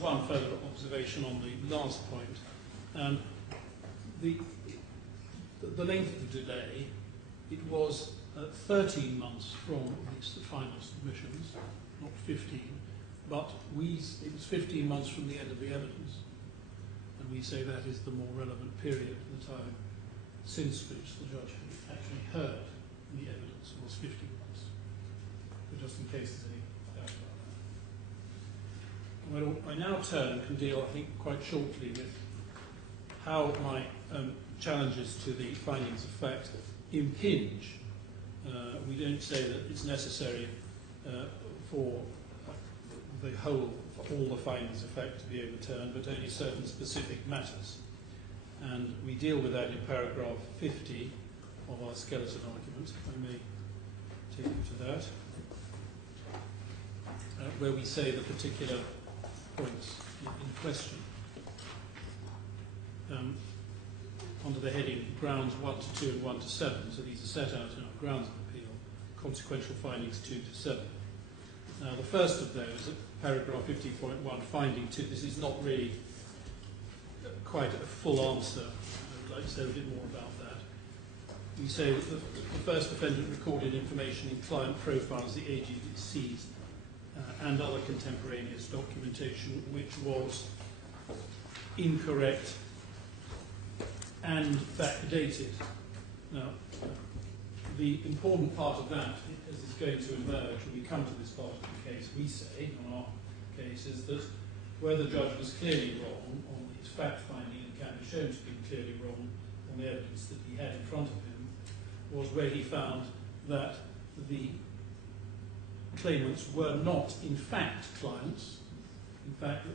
one further observation on the last point. The length of the delay, it was 13 months from the final submissions, not 15, but it was 15 months from the end of the evidence, and we say that is the more relevant period, the time since which the judge actually heard the evidence was 15 months. But just in case there's any doubt about that. Well, I now can deal, I think, quite shortly with how my challenges to the findings of fact impinge. We don't say that it's necessary for all the findings of fact to be overturned, but only certain specific matters. And we deal with that in paragraph 50 of our skeleton argument, if I may take you to that, where we say the particular points in question. Under the heading grounds 1 to 2 and 1 to 7, so these are set out in our grounds of appeal, consequential findings 2 to 7. Now the first of those, paragraph 50.1, finding 2, this is not really quite a full answer. I would like to say a bit more about that. We say that the first defendant recorded information in client profiles, the AGCs, and other contemporaneous documentation which was incorrect and backdated. Now, the important part of that, as is going to emerge when we come to this part of the case, we say, on our case, is that where the judge was clearly wrong on his fact-finding and can be shown to be clearly wrong on the evidence that he had in front of him, was where he found that the claimants were not, in fact, clients. In fact,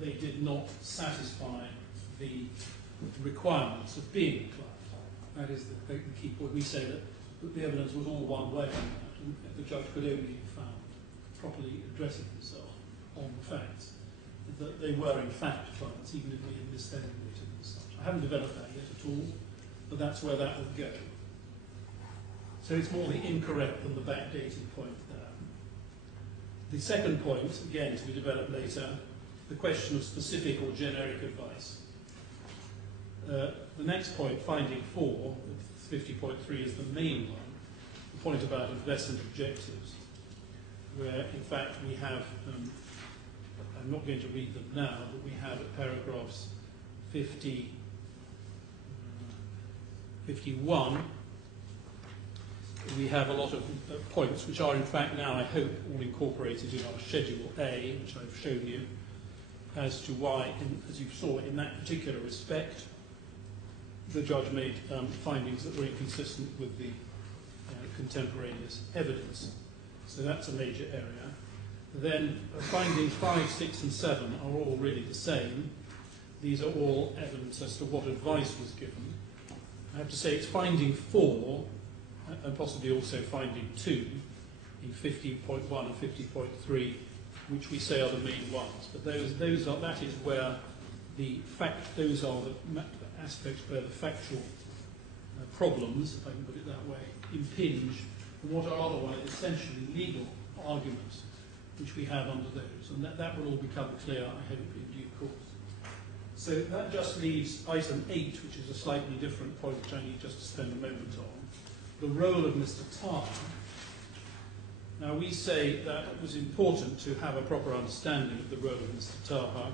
they did not satisfy the requirements of being a client. That is the key point. We say that the evidence was all one way on that, and the judge could only have found, properly addressing himself on the facts, that they were in fact clients, even if we had misestimated them as such. I haven't developed that yet at all, but that's where that would go. So it's more the incorrect than the backdated point there. The second point, again to be developed later, the question of specific or generic advice. The next point, finding 4, 50.3, is the main one, the point about investment objectives, where in fact we have, I'm not going to read them now, but we have at paragraphs 50, 51, we have a lot of points which are in fact now, I hope, all incorporated in our Schedule A, which I've shown you, as to why, as you saw, in that particular respect, the judge made findings that were inconsistent with the contemporaneous evidence. So that's a major area. Then findings 5, 6 and 7 are all really the same. These are all evidence as to what advice was given. I have to say it's finding 4 and possibly also finding 2 in 50.1 and 50.3, which we say are the main ones. But that is where those are the aspects where the factual problems, if I can put it that way, impinge on what are otherwise essentially legal arguments which we have under those. And that will all become clear, I hope, in due course. So that just leaves item 8, which is a slightly different point which I need just to spend a moment on. The role of Mr. Taha. Now we say that it was important to have a proper understanding of the role of Mr. Taha.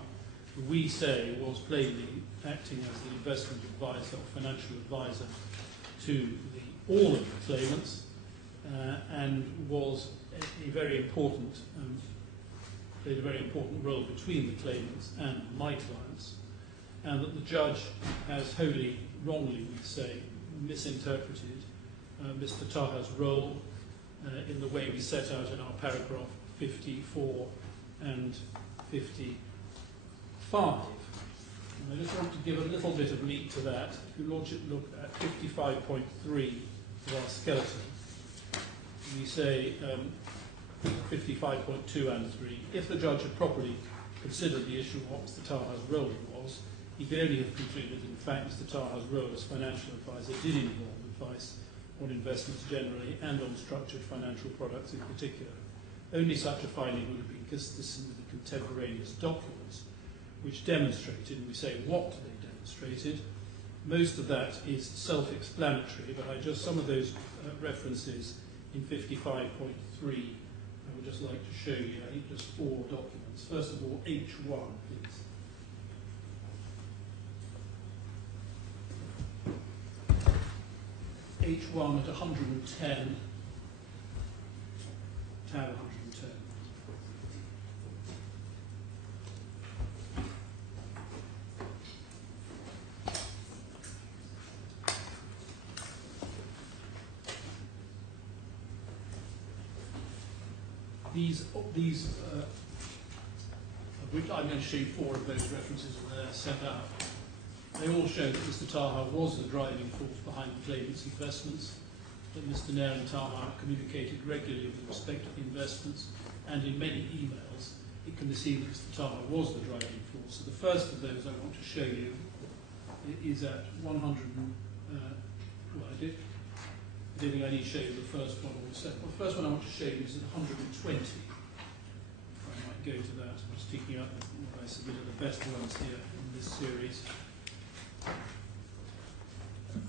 We say was plainly acting as the investment advisor or financial advisor to all of the claimants and was a very important, played a very important role between the claimants and my clients, and that the judge has wholly wrongly, we say, misinterpreted Mr. Taha's role in the way we set out in our paragraph 54 and 55. And I just want to give a little bit of meat to that. If you look at 55.3 of our skeleton, we say 55.2 and 3, if the judge had properly considered the issue of what Mr. Taha's role was, he could only have concluded, in fact, Mr. Taha's role as financial advisor did involve advice on investments generally and on structured financial products in particular. Only such a finding would have been consistent with the contemporaneous documents, which demonstrated, and we say what they demonstrated. Most of that is self-explanatory, but some of those references in 55.3, I would just like to show you, I think just 4 documents. First of all, H1, please. H1 at 110, tab 110. These which I'm going to show you 4 of those references when they're set out. They all show that Mr. Taha was the driving force behind the claimant's investments, that Mr. Nair and Taha communicated regularly with respect to the investments, and in many emails it can be seen that Mr. Taha was the driving force. So the first of those I want to show you is at 100. Well, I don't think I need to show you the first one or the second. Well, the first one I want to show you is at 120. I might go to that. I'm just picking up what I submitted the best ones here in this series.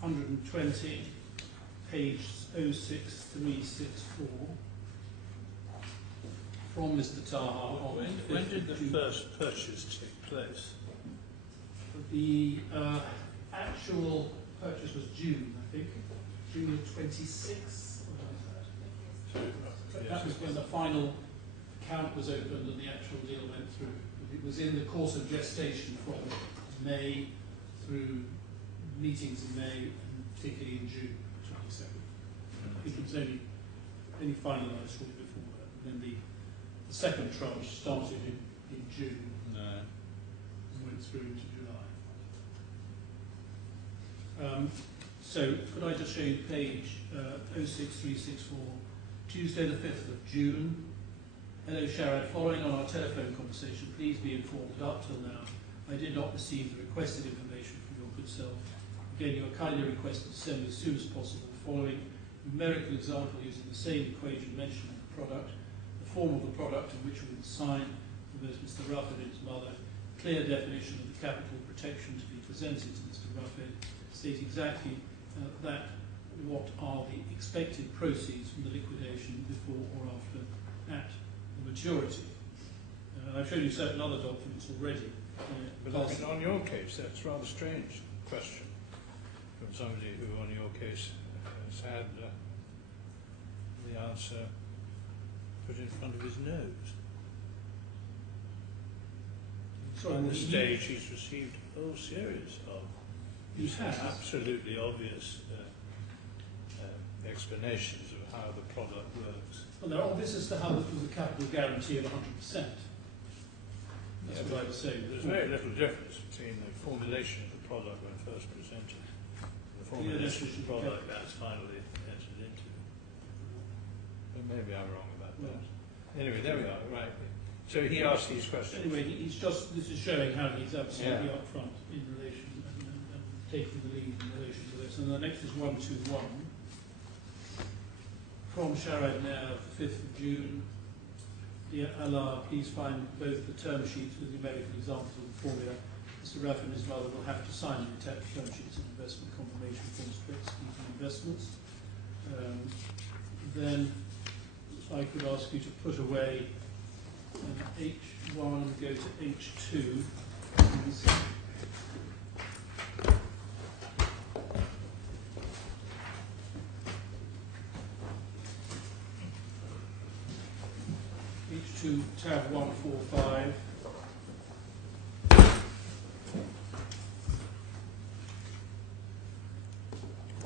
120, page 06364, from Mr. Taha. When did the first purchase take place? The actual purchase was June, I think. June the 26th. That was when the final account was opened and the actual deal went through. It was in the course of gestation from May through meetings in May, and particularly in June 22nd. I think it was only finalised shortly before that. And then the second tranche started in June and went through into July. So could I just show you page 06364, Tuesday the 5th of June. Hello Sharad, following on our telephone conversation, please be informed that up till now I did not receive the requested information from your good self. Again, you are kindly requested to send me as soon as possible the following numerical example using the same equation mentioned in the product, the form of the product in which we will sign for both Mr. Rafed and his mother, clear definition of the capital protection to be presented to Mr. Rafed, state exactly that what are the expected proceeds from the liquidation before or after at the maturity. I've shown you certain other documents already. But I mean, on your case, that's a rather strange question from somebody who, on your case, has had the answer put in front of his nose. Sorry, on the stage, he's received a whole series of absolutely obvious explanations of how the product works. Well, they're obvious as to how there was a capital guarantee of 100%. That's what I was saying. There's very little difference between the formulation of the product when first presented and the formulation of the product that's finally entered into. But maybe I'm wrong about that. Anyway, there we are, right. So he asked these questions. Anyway, this is showing how he's absolutely upfront in relation and taking the lead in relation to this. And the next is 121. From Sharad now, 5th of June. Dear Allah, please find both the term sheets with numerical examples of the formula. Mr. Rafed and his mother will have to sign the attached term sheets and investment confirmation forms for executing investments. Then I could ask you to put away H1 and go to H2, please. H2, tab 145.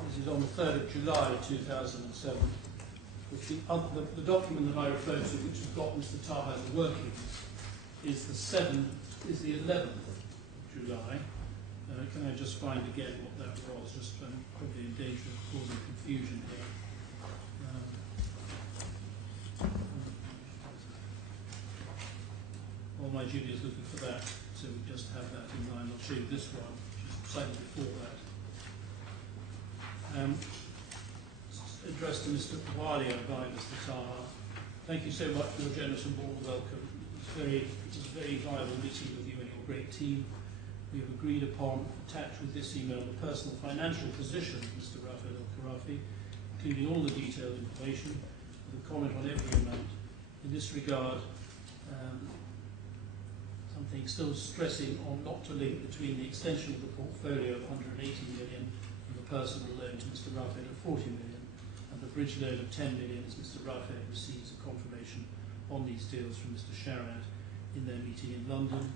This is on the 3rd of July 2007. The document that I refer to, which has got Mr. Taha's working, is the 11th of July. Can I just find again what that was? Just probably in danger of causing confusion here. Well, my junior's looking for that, so we just have that in mind. I'll show you this one, which is slightly before that. Addressed to Mr. Alia by Mr. Taha. Thank you so much for your generous and warm welcome. It was a very viable meeting with you and your great team. We have agreed upon, attached with this email, the personal financial position of Mr. Rafed al-Khorafi, including all the detailed information, with a comment on every amount. In this regard, something still stressing on not to link between the extension of the portfolio of 180 million and the personal loan to Mr. Rafed of 40 million, and the bridge loan of 10 million as Mr. Rafed receives a confirmation on these deals from Mr. Sharad in their meeting in London,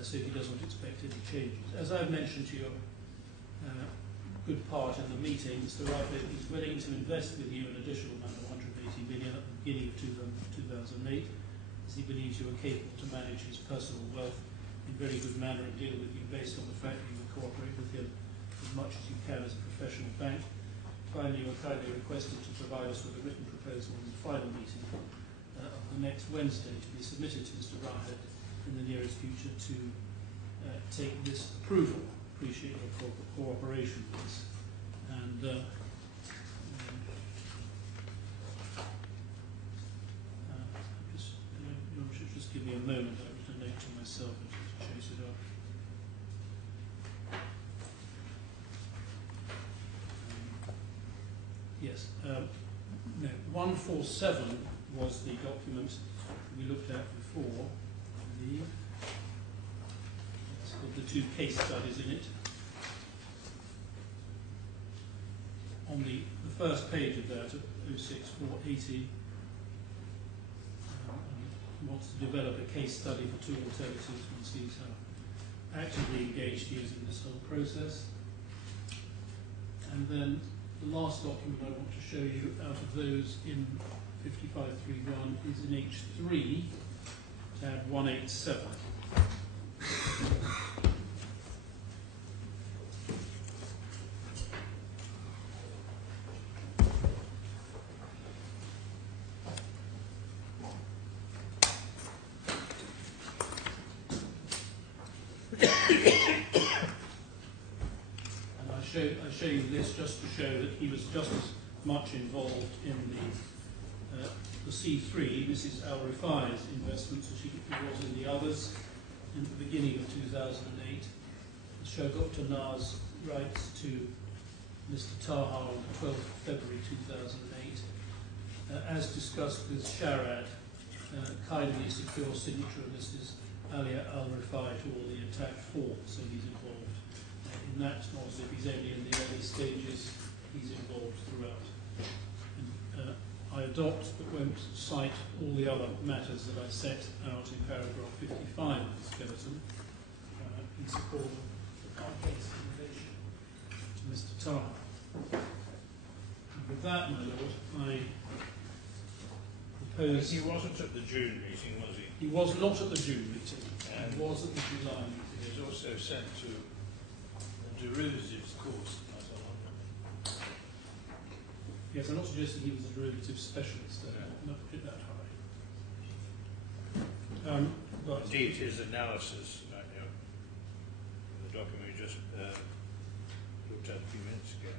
so he doesn't expect any changes. As I've mentioned to your good part in the meeting, Mr. Rafed is willing to invest with you an additional amount of 180 million at the beginning of 2008, as he believes you are capable to manage his personal wealth in a very good manner and deal with you based on the fact that you will cooperate with him as much as you can as a professional bank. Finally, you are kindly requested to provide us with a written proposal in the final meeting of the next Wednesday to be submitted to Mr. Rafed in the nearest future to take this approval. Appreciate your cooperation with this. And you should just give me a moment. I wrote a note to myself and just chase it up. Yes. No, 147 was the document we looked at before. I believe. It's got the two case studies in it. On the first page of that, 06480, he wants to develop a case study for two alternatives and sees how actively engaged he is in this whole process. And then the last document I want to show you out of those in 5531 is in H3, tab 187. I show you this just to show that he was just as much involved in the C3. This is Rifai's investments as he was in the others in the beginning of 2008. Shogop Tanar's rights to Mr. Taha on the 12th of February 2008. As discussed with Sharad, kindly secure signature of Mrs. Alia al-Rifai to all the attack forms, so he's involved in that. It's not as if he's only in the early stages, he's involved throughout. And, I adopt but won't cite all the other matters that I set out in paragraph 55 of the skeleton in support of the complex innovation to Mr. Taha. And with that, my lord, I propose... He wasn't at the June meeting, was he? He was not at the June meeting. He was at the July meeting. He was also sent to the derivatives course. Yes, I'm not suggesting he was a derivative specialist, not put it that high. But indeed, his analysis, the document we just looked at a few minutes ago,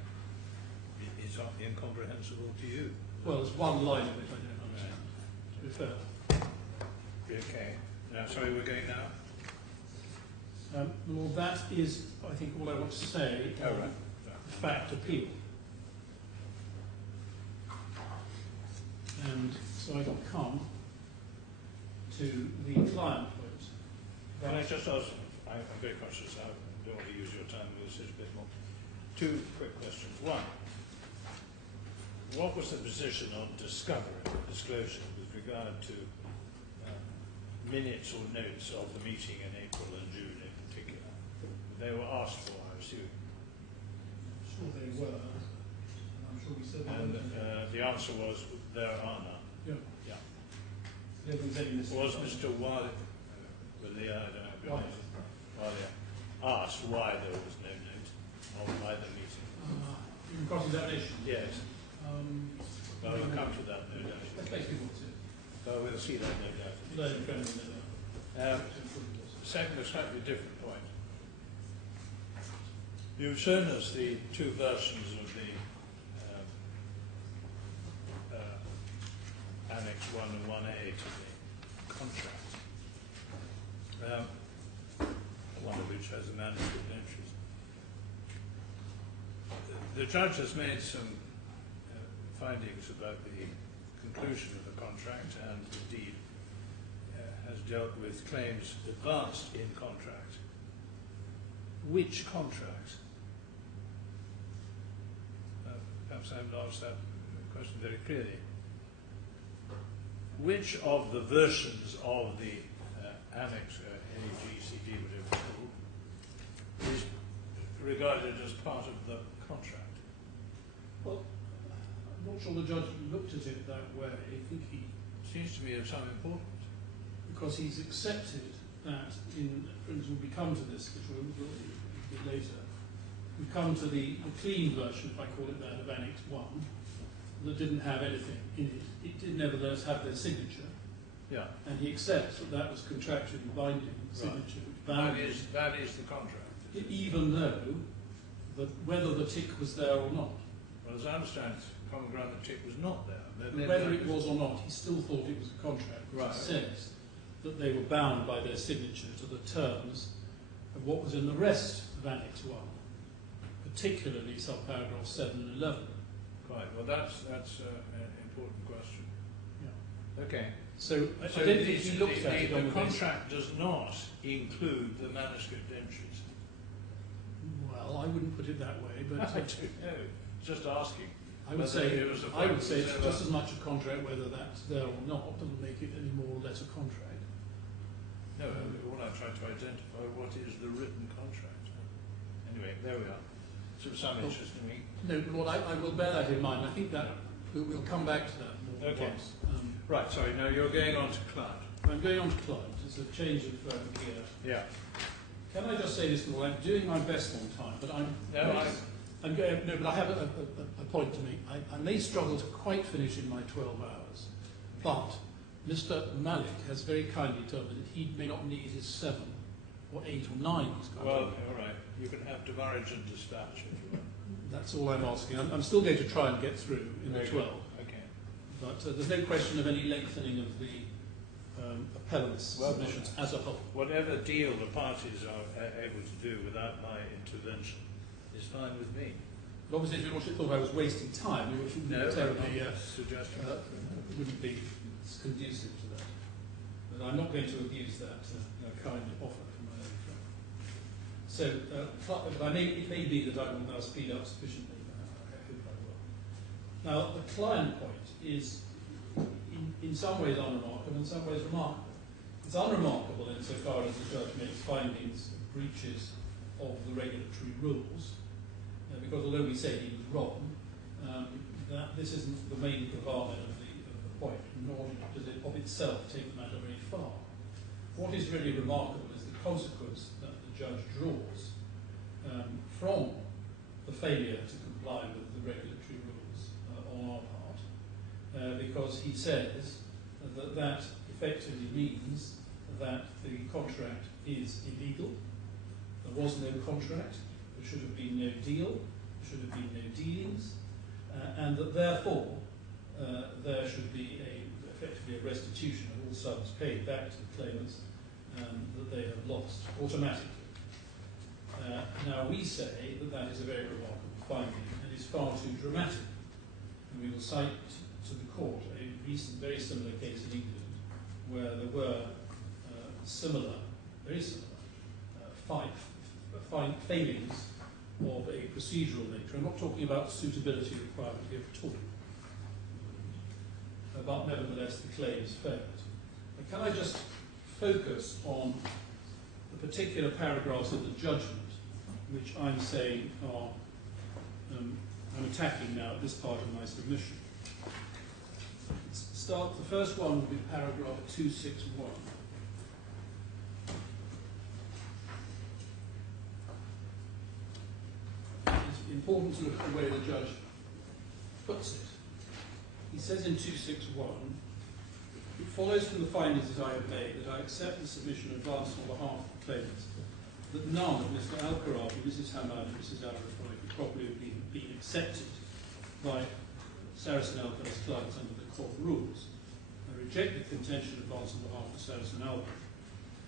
is incomprehensible to you. Well, there's one line of it I don't understand, to be fair. Okay. Now, sorry, we're going now? Well, that is, I think, all I want to say on the fact appeal. And so I can come to the client point. Can I just ask, I'm very conscious, I don't want to use your time with this a bit more. Two quick questions. One, what was the position on disclosure with regard to minutes or notes of the meeting in April and June in particular? They were asked for, I assume. Sure they were. I'm sure we said that. And the answer was, there are none. Yeah. Was Mr. Wali, asked why there was no note of either meeting? In cross-examination? Yes. Well, we'll come to that, no doubt. Let's basically want to. Well, we'll see that, no doubt. Second, a slightly different point. You've shown us the two versions of the Annex 1 1 and 1A to the contract, one of which has a manuscript entries. The judge has made some findings about the conclusion of the contract and indeed has dealt with claims advanced in contract. Which contract? Perhaps I haven't asked that question very clearly. Which of the versions of the annex, AGCD, whatever it's called, is regarded as part of the contract? Well, I'm not sure the judge looked at it that way. I think he Seems to me of some importance. because he's accepted that in, for instance, we come to this, which we'll do a bit later, we come to the clean version, if I call it that, of Annex 1, that didn't have anything in it. It did nevertheless have their signature, Yeah. and he accepts that that was contractually binding signature. Right. That is the contract. Even though, whether the tick was there or not. Well, as I understand, common ground the tick was not there. Whether it was or not, he still thought it was a contract, which Right. says that they were bound by their signature to the terms of what was in the rest of Annex 1, particularly subparagraph 7 and 11. Right. Well, that's an important question. Yeah. Okay. So I So don't think he looked at it on the the contract does not include the manuscript entries. Well, I wouldn't put it that way, but I don't know. Just asking. I would whether say it was a it's fact just as much a contract whether that's there or not doesn't make it any more or less a contract. No, all I tried to identify what is the written contract. Anyway, there we are. So some interest in me. No, Lord, I will bear that in mind. I think that we'll come back to that more than Okay. once. Right. Sorry. No, you're going on to client. I'm going on to client. It's a change of gear. Yeah. Can I just say this, Lord? I'm doing my best on time, but but I have a point to make. I may struggle to quite finish in my 12 hours, but Mr. Malik has very kindly told me that he may not need his 7 or 8 or 9. Well, all right. You can have demurrage and dispatch if you want. That's all I'm asking. I'm still going to try and get through in the Very 12. good. Okay. But there's no question of any lengthening of the appellant's submissions as a whole. Whatever deal the parties are able to do without my intervention is fine with me. But obviously, if your lordship thought I was wasting time, it wouldn't be terribly, wouldn't be conducive to that. But I'm not going to abuse that kind offer from my own friend. So, it may be that I will now speed up sufficiently. I hope I will. Now, the client point is in some ways unremarkable, in some ways remarkable. It's unremarkable insofar as the judge makes findings of breaches of the regulatory rules, because although we say he was wrong, that this isn't the main gravamen of the point, nor does it of itself take the matter very far. What is really remarkable is the consequence that the judge draws from the failure to comply with the regulatory rules on our part, because he says that effectively means that the contract is illegal. There was no contract, there should have been no deal, there should have been no dealings, and that therefore there should be effectively a restitution of all sums paid back to the claimants that they have lost automatically. Now we say that that is a very remarkable finding and is far too dramatic. And we will cite to the court a recent, very similar case in England where there were very similar failings of a procedural nature. I'm not talking about suitability requirement here at all, but nevertheless the claims failed. But can I just focus on the particular paragraphs of the judgment which I'm saying are, I'm attacking now at this part of my submission. The first one would be paragraph 261. It's important to look at the way the judge puts it. He says in 261, it follows from the findings that I have made that I accept the submission advanced on behalf of the claimants that none of Mr. Khorafi, Mrs. Hamad, and Mrs. Rifai could properly have been accepted by Sarasin-Alpen's clients under the court rules. rejected contention advanced on behalf of Sarasin-Alpen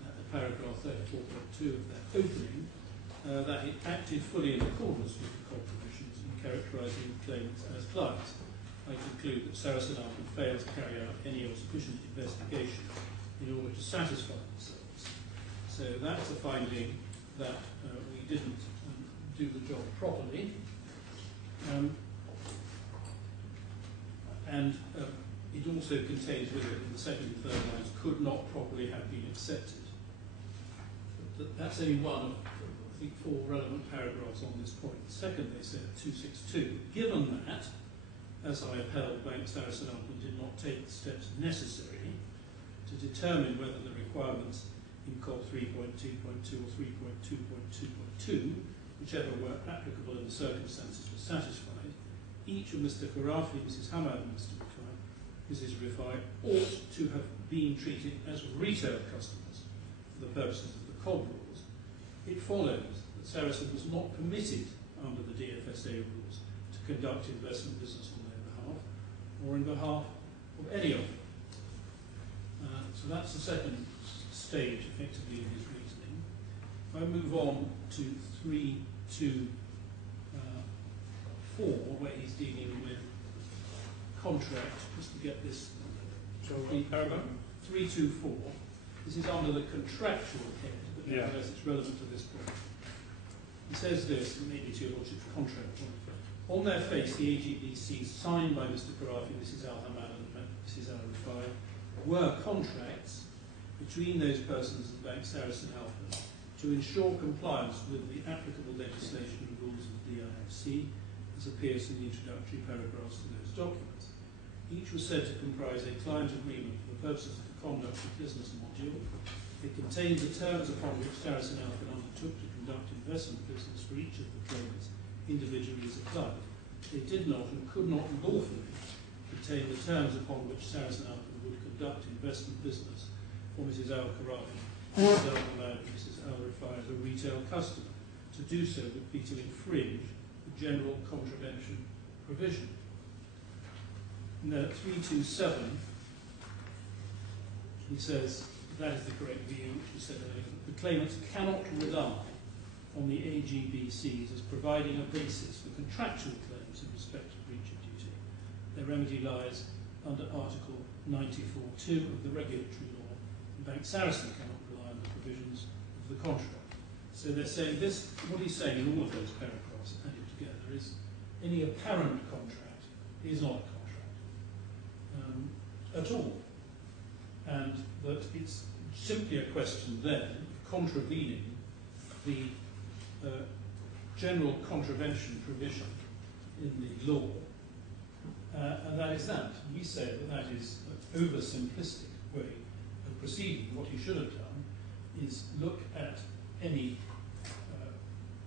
at paragraph 34.2 of their opening, that it acted fully in accordance with the COD provisions in characterising claimants as clients. I conclude that Sarasin-Alpen failed to carry out any or sufficient investigation in order to satisfy themselves. So that's a finding that we didn't do the job properly. And it also contains with it in the second and third lines, could not properly have been accepted. But that's only one of, I think, 4 relevant paragraphs on this point. The second, they said at 262, given that, as I upheld, Bank Sarasin-Alpen did not take the steps necessary to determine whether the requirements in COD 3.2.2 or 3.2.2.2, whichever were applicable in the circumstances, were satisfied, each of Mr. Khorafi, Mrs. Hamad and Mrs. Rifai ought to have been treated as retail customers for the purposes of the COD rules. It follows that Sarasin was not permitted under the DFSA rules to conduct investment business on their behalf or in behalf of any of them. So that's the second stage, effectively, in his reasoning. If I move on to 3.2.4, where he's dealing with contract, just to get this paragraph. 3.2.4. This is under the contractual head, but nevertheless it's relevant to this point. He says this, maybe to your lordship's contract point. On their face, the AGBCs signed by Mr. Khorafi, Mrs. Hamad and Mrs. Rifai were contracts between those persons and Bank Sarasin-Alpen to ensure compliance with the applicable legislation and rules of the DIFC, as appears in the introductory paragraphs to those documents. Each was said to comprise a client agreement for the purposes of the conduct of business module. It contained the terms upon which Sarasin-Alpen undertook to conduct investment business for each of the claimants individually as a client. They did not and could not lawfully contain the terms upon which Sarasin-Alpen would conduct investment business for Mrs. Khorafi, Mrs. Hamad, and Mrs. Rifai as a retail customer. To do so would be to infringe the general contravention provision. And then at 3.2.7, he says that is the correct view, which we said earlier, that the claimants cannot rely on the AGBCs as providing a basis for contractual claims in respect of breach of duty. Their remedy lies under Article 94.2 of the regulatory law, and Bank Sarasin cannot rely on the provisions of the contract. So they're saying this, what he's saying in all of those paragraphs added together is any apparent contract is not a contract at all. And that it's simply a question then of contravening the general contravention provision in the law, and that is that. We say that that is an oversimplistic way of proceeding. What he should have done is look at any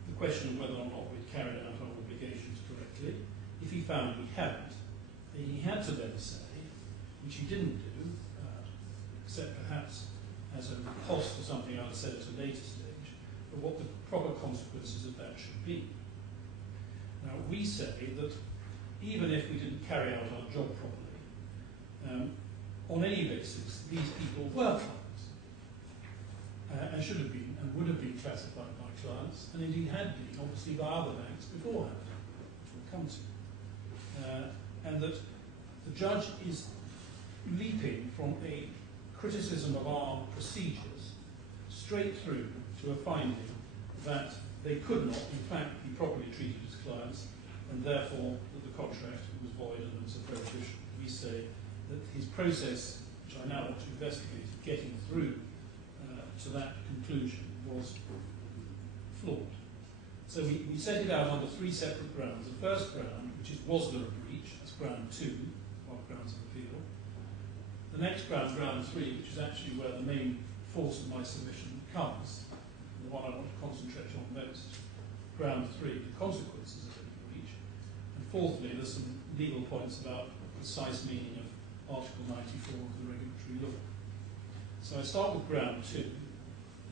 the question of whether or not we'd carried out our obligations correctly. If he found we hadn't, he had to then say, which he didn't do, except perhaps as a cost or something I'll say at a later stage, but what the proper consequences of that should be. Now, we say that even if we didn't carry out our job properly, on any basis, these people were clients, and should have been, and would have been classified by clients, and indeed had been, obviously, by other banks beforehand, which we'll come to. And that the judge is leaping from a criticism of our procedures straight through to a finding that they could not, in fact, be properly treated as clients, and therefore that the contract was void and was a prohibition. We say that his process, which I now want to investigate, getting through to that conclusion was flawed. So we set it out under 3 separate grounds. The first ground, which is was there a breach, that's ground 2, on grounds of appeal. The next ground, ground 3, which is actually where the main force of my submission comes, the one I want to concentrate on most. Ground 3, the consequences of a breach. And fourthly, there's some legal points about the precise meaning of Article 94 of the regulatory law. So I start with ground 2,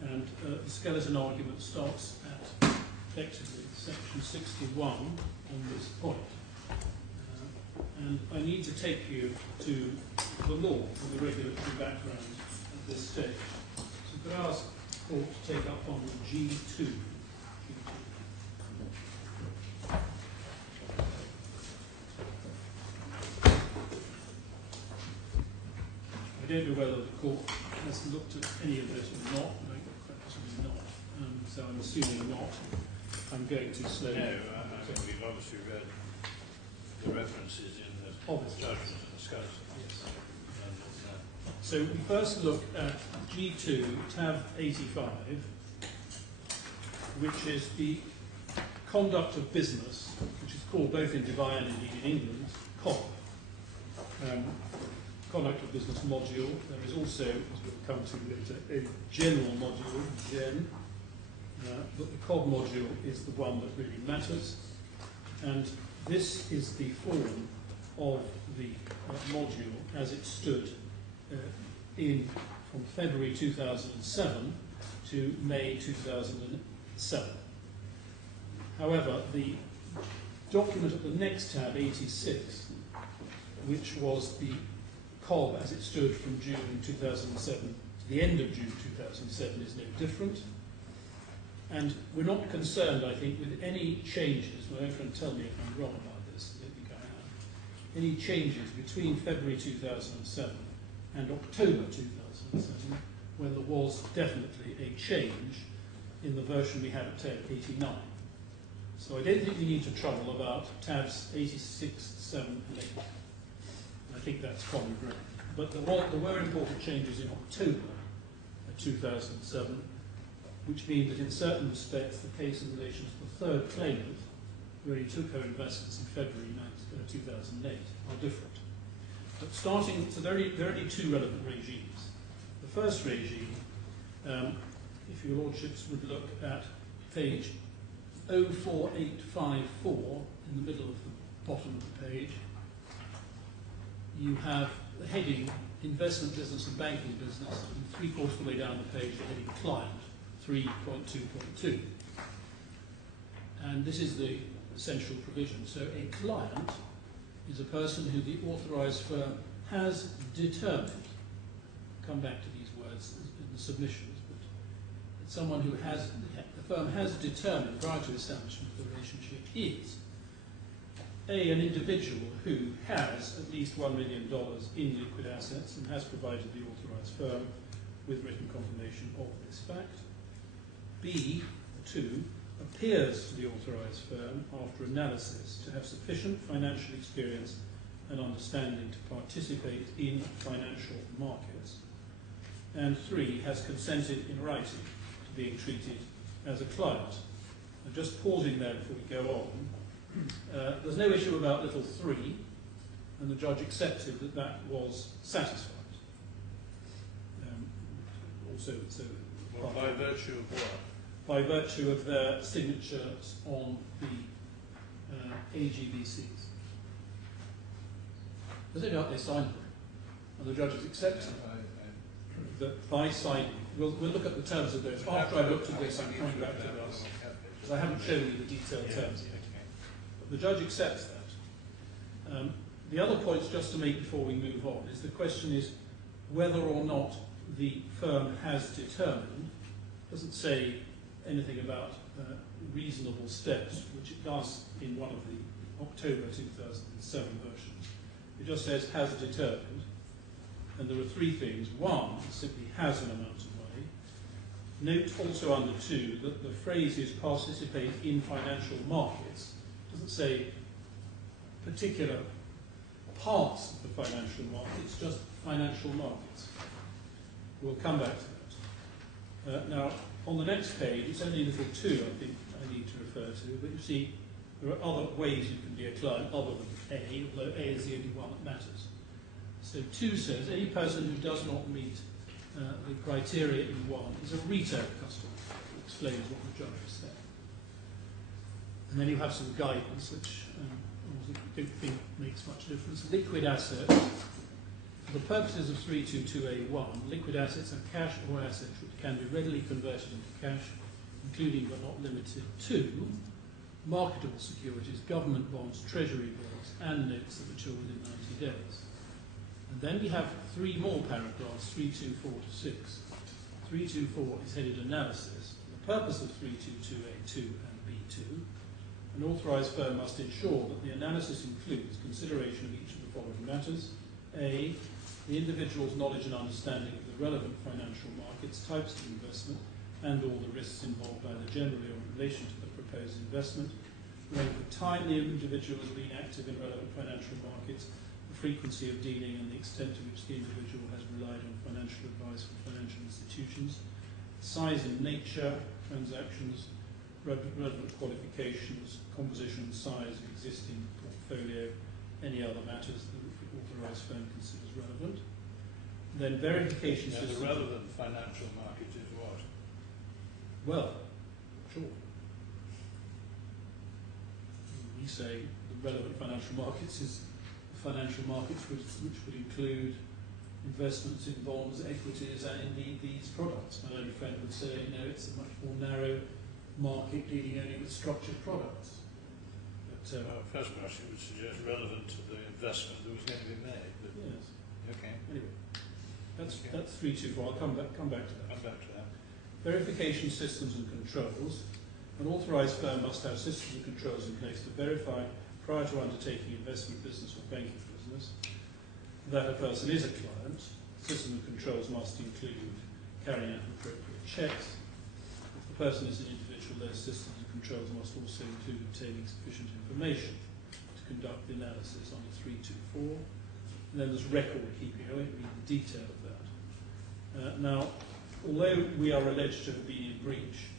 and the skeleton argument starts at effectively section 61 on this point. And I need to take you to the law and the regulatory background at this stage. So could I ask Paul to take up on G2? I don't know whether the court has looked at any of this or not. No, actually not. So I'm assuming not. I'm going to slowly. No, I think we've obviously read the references in the judgment and discussion. Yes. And, So we first look at G2, tab 85, which is the conduct of business, which is called both in Dubai and indeed in England, COB. Conduct of business module. There is also, as we'll come to later, a general module, GEN, but the COB module is the one that really matters. And this is the form of the module as it stood from February 2007 to May 2007. However, the document at the next tab, 86, which was the COB as it stood from June 2007 to the end of June 2007, is no different. And we're not concerned, I think, with any changes. My own friend tell me if I'm wrong about this. I don't think I am. Any changes between February 2007 and October 2007, when there was definitely a change in the version we had at tab 89. So I don't think we need to trouble about tabs 86, 7 and 8. I think that's common ground. But there were important changes in October 2007, which mean that in certain respects the case in relation to the third claimant, where he took her investments in February 2008, are different. But starting, so there are only two relevant regimes. The first regime, if your lordships would look at page 04854 in the middle of the bottom of the page, you have the heading Investment Business and Banking Business, and three-quarters of the way down the page the heading Client 3.2.2. And this is the essential provision. So a client is a person who the authorised firm has determined, come back to these words in the submissions, but it's someone who has, the firm has determined prior to establishment of the relationship is an individual who has at least $1 million in liquid assets and has provided the authorised firm with written confirmation of this fact. B, 2, appears to the authorised firm after analysis to have sufficient financial experience and understanding to participate in financial markets. And 3, has consented in writing to being treated as a client. And just pausing there before we go on, there's no issue about little 3, and the judge accepted that that was satisfied. Well, by virtue of what? By virtue of their signatures on the AGBCs. There's no doubt they signed them, and the judge has accepted that by signing, we'll look at the terms of those. After I looked at this, I'm coming back to this, because I haven't shown you the detailed terms yet. But the judge accepts that. The other points, just to make before we move on, is the question is whether or not the firm has determined, doesn't say anything about reasonable steps, which it does in one of the October 2007 versions. It just says has determined, and there are 3 things. 1, it simply has an amount of money. Note also under 2 that the phrase is participate in financial markets. It doesn't say particular parts of the financial markets, just financial markets. We'll come back to that. Now, on the next page, it's only little 2 I think I need to refer to, but you see there are other ways you can be a client other than A, although A is the only one that matters. So 2 says any person who does not meet the criteria in 1 is a retail customer. It explains what the judge has said. And then you have some guidance, which I don't think makes much difference. Liquid assets. For the purposes of 322A1, liquid assets are cash or assets which can be readily converted into cash, including but not limited to marketable securities, government bonds, treasury bills, and notes that mature within 90 days. And then we have three more paragraphs, 324 to 6. 324 is headed analysis. The purpose of 322A2 and B2, an authorised firm must ensure that the analysis includes consideration of each of the following matters. A, the individual's knowledge and understanding of the relevant financial markets, types of investment, and all the risks involved either generally or in relation to the proposed investment. The length of time the individual has been active in relevant financial markets, the frequency of dealing and the extent to which the individual has relied on financial advice from financial institutions, size and nature, transactions, relevant qualifications, composition and size of existing portfolio, any other matters that the authorised firm considers relevant. Then verification systems. The relevant financial market is what? Well, sure. We say the relevant financial markets is financial markets which would include investments in bonds, equities, and indeed these products. My own friend would say, no, it's a much more narrow market dealing only with structured products. But, first question would suggest relevant to the investment that was going to be made. But yes. Okay. Anyway, that's 324. I'll come back to that. Come back to that. Verification systems and controls. An authorised firm must have systems and controls in place to verify prior to undertaking investment business or banking business that a person is a client. Systems and controls must include carrying out appropriate checks. If the person is an individual, those systems and controls must also include obtaining sufficient information to conduct the analysis under 324. And then there's record keeping. I won't read the detail of that. Now, although we are alleged to have been in breach,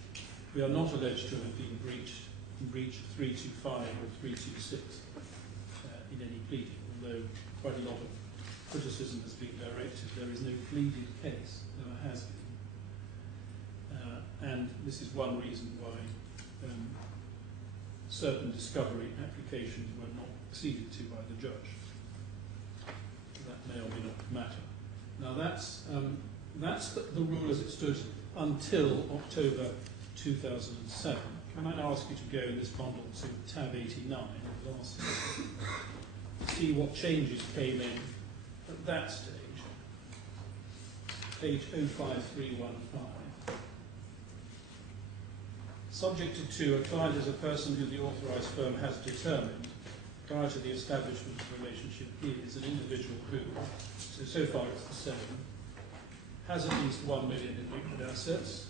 we are not alleged to have been in breach of 325 or 326 in any pleading, although quite a lot of criticism has been directed. There is no pleaded case, never has been. And this is one reason why certain discovery applications were not acceded to by the judge. That may or may not matter. Now that's the rule as it stood until October 2007. Can I now ask you to go in this bundle to tab 89 of the last slide, to see what changes came in at that stage, page 05315. Subject to a client is a person who the authorised firm has determined prior to the establishment of the relationship is an individual who, so far it's the same, has at least 1 million in liquid assets,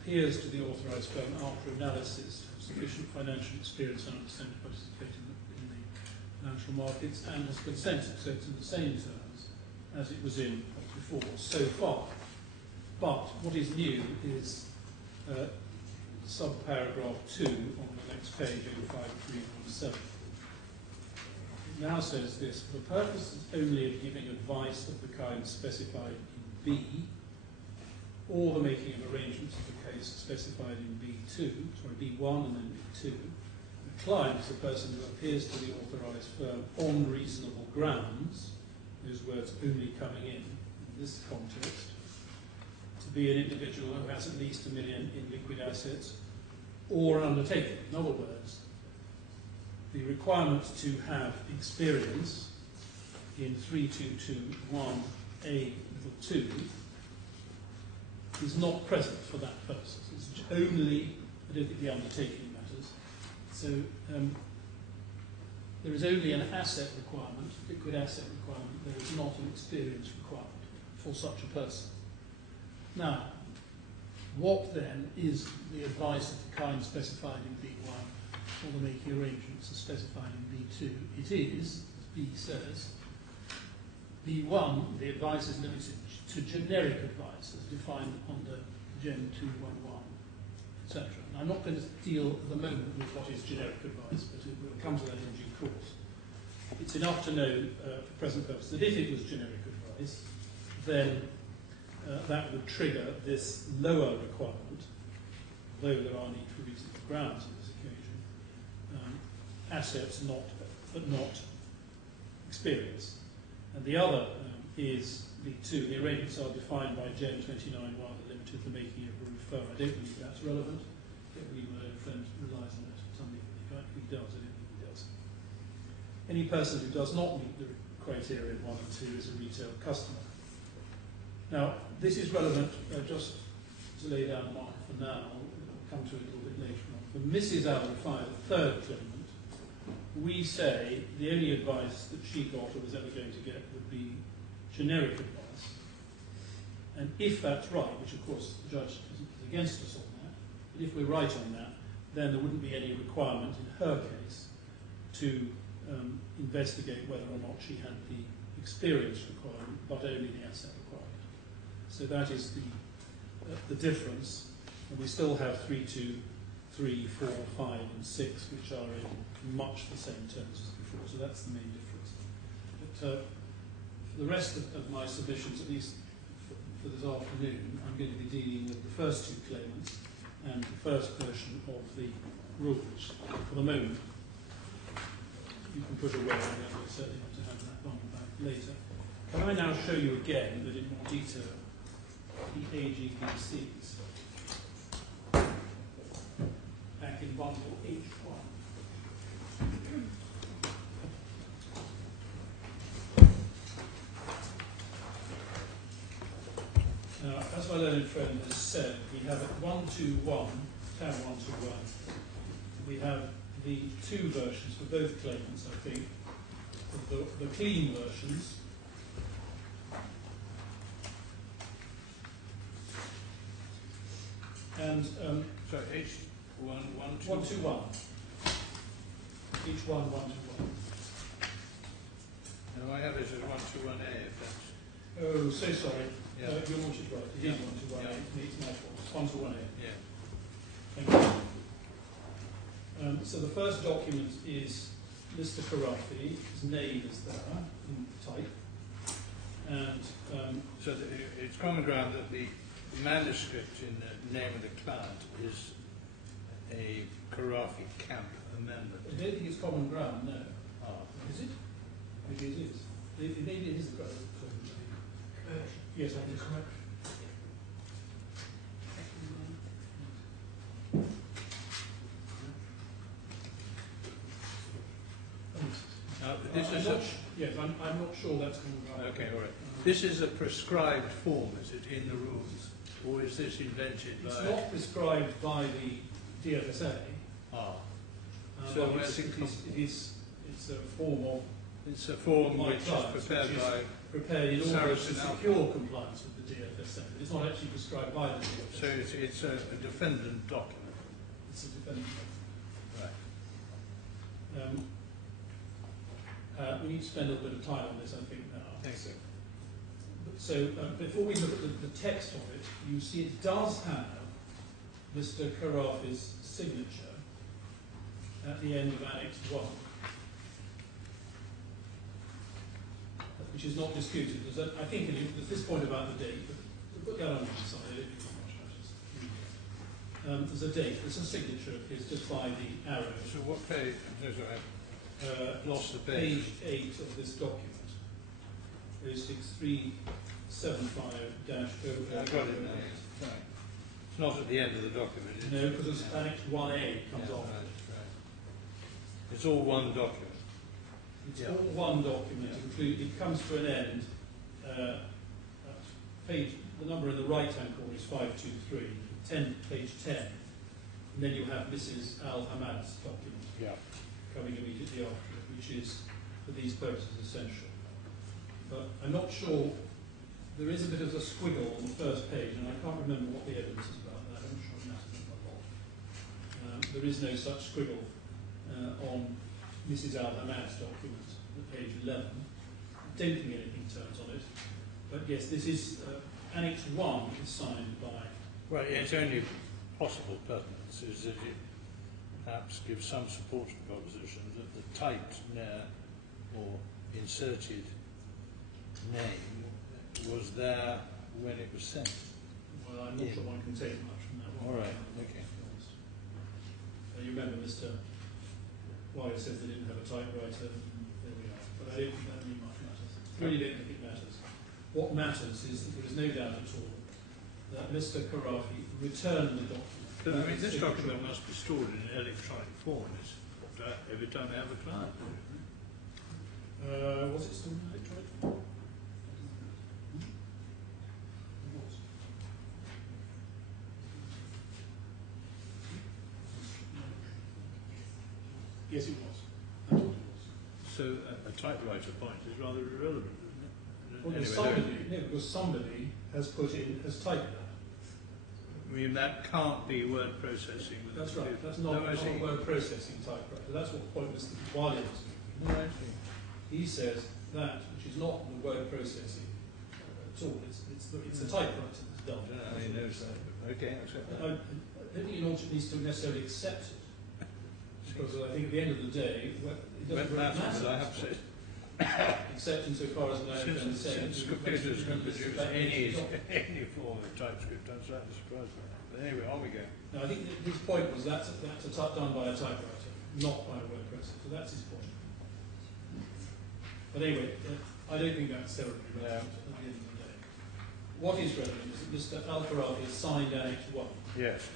appears to the authorised firm after analysis of sufficient financial experience and understanding to participate in the financial markets, and has consented, so it's in the same terms as it was in before, so far. But what is new is subparagraph 2 on the next page, 05317. It now says this: for the purpose only of giving advice of the kind specified in B, or the making of arrangements of the case specified in B1 and then B2, the client is the person who appears to the authorised firm on reasonable grounds, those words only coming in this context, to be an individual who has at least 1 million in liquid assets, or an undertaking. In other words, the requirement to have experience in 3221A(2) is not present for that purpose. It's only, I don't think the undertaking matters. So there is only an asset requirement, liquid asset requirement. There is not an experience requirement for such a person. Now, what then is the advice of the kind specified in B1 or the making arrangements as specified in B2? It is, as B says, B1, the advice is limited to generic advice as defined under Gen 211, etc. And I'm not going to deal at the moment with what is generic advice, but it will come to that in due course. It's enough to know, for present purposes, that if it was generic advice, then that would trigger this lower requirement, although there are need for reasonable grounds on this occasion, assets but not experience. And the other is B2. The arrangements are defined by Gen 29.1, the limit of the making of a refer. I don't believe that's relevant. don't believe my own friend relies on it. Tell me if he does, I don't think he does. Any person who does not meet the criteria 1 and 2 is a retail customer. Now, this is relevant just to lay down mine for now. We'll come to it a little bit later on. For Mrs. Rifai, the third claimant, we say the only advice that she got or was ever going to get would be generic advice. And if that's right, which of course the judge is against us on that, but if we're right on that, then there wouldn't be any requirement in her case to investigate whether or not she had the experience requirement, but only the asset requirement. So that is the difference. And we still have 3, 2, 3, 4, 5 and 6, which are in much the same terms as before. So that's the main difference. But for the rest of my submissions, at least for this afternoon, I'm going to be dealing with the first 2 claimants and the first version of the rules. For the moment, you can put away, and we'll certainly have to have that one back later. Can I now show you again, but in more detail, the AGBCs back in bundle H1. Now, as my learned friend has said, we have at 121, tab 121, we have the 2 versions for both claimants, I think, the clean versions. And so H1, 121. Each 1, 121. No, I have it as 121A, if that's... Oh, so sorry. Yeah. Your note is right. It is 121A. Yeah. It's my fault. 121A. Yeah. Thank you. So the first document is Mr. Khorafi. His name is there in type. And so it's common ground that the manuscript in the name of the client is a Khorafi camp amendment. I don't think it's common ground, no. Ah. Is it? Maybe it is. Maybe it is a common ground. Yes, I think correct. This is yes, I'm not sure that's common ground. Okay, all right. This is a prescribed form, is it, in the rules? Or is this invented by... It's not prescribed by the DFSA. Ah. So it's a form of... It's a form which is prepared in order to Sarasin-Alpen. secure compliance with the DFSA. It's not actually prescribed by the DFSA. So it's a defendant document. It's a defendant document. Right. We need to spend a little bit of time on this, I think, now. Thank you. So before we look at the text of it, you see it does have Mr. Khorafi's signature at the end of Annex 1, which is not disputed. I think there's this point about the date, but put that on one side, I don't think it much matters. There's a date, there's a signature of his just by the arrow. So what page? No, sorry, I've lost the page. Page 8 of this document. 06375-0. I got it now. Right. It's not at the end of the document, is it? No, because Annex 1A comes on. Right. It's all one document. It's all one document. It comes to an end. The number in the right-hand corner is 523, page 10. And then you have Mrs. Hamad's document coming immediately after it, which is, for these purposes, essential. But I'm not sure, there is a bit of a squiggle on the first page, and I can't remember what the evidence is about that. I'm not sure it matters a lot. There is no such squiggle on Mrs. Hamad's document at page 11. I don't think anything turns on it. But yes, this is, Annex 1 is signed by... Well, its only possible pertinence is that it perhaps gives some support to the proposition that the typed or inserted name was there when it was sent. Well, I'm not sure one can take much from that one. All right, okay. You remember Mr. Wire says they didn't have a typewriter, there we are. But I don't think that really much matters. Really don't think it matters. What matters is that there is no doubt at all that Mr. Khorafi returned the document But I mean, this document must be stored in an electronic form every time they have a client. Was it still in electronic form? Yes, it was. That's what it was. So a typewriter point is rather irrelevant, isn't it? Well, because somebody has typed that. I mean, that can't be word processing. With That's the right. computer. That's not No, I see. word processing typewriter. That's what the point was while it was. No, I see. He says that, which is not the word processing at all. It's a typewriter that's done. I mean, knows that. Okay, I accept that. I don't think an auditor needs to necessarily accept it, because I think at the end of the day, it doesn't really matter. But I have to say, except insofar as I can say, since computers can produce any form of TypeScript, I'm slightly surprised by that. But anyway, on we go. No, I think his point was that's done by a typewriter, not by a word processor. That's his point. But anyway, I don't think that's terribly relevant at the end of the day. What is relevant is that Mr. Khorafi has signed Annex 1. Yes.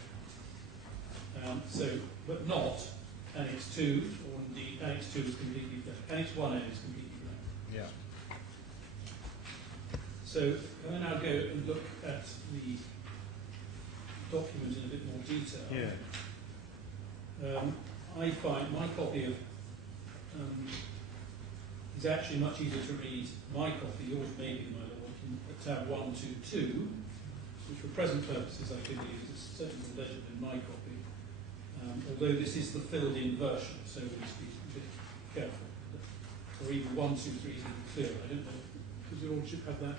But not Annex 2, or indeed Annex 2 is completely blank. Annex 1A is completely blank. Yeah. So I now go and look at the document in a bit more detail. Yeah. I find my copy of is actually much easier to read. My copy, yours may be, my lord, at tab 122, which for present purposes I believe is certainly more legible in my copy. Although this is the filled-in version, so we must be a bit careful. Or even 1, 2, 3 is even clearer. I don't know. Does your lordship have that?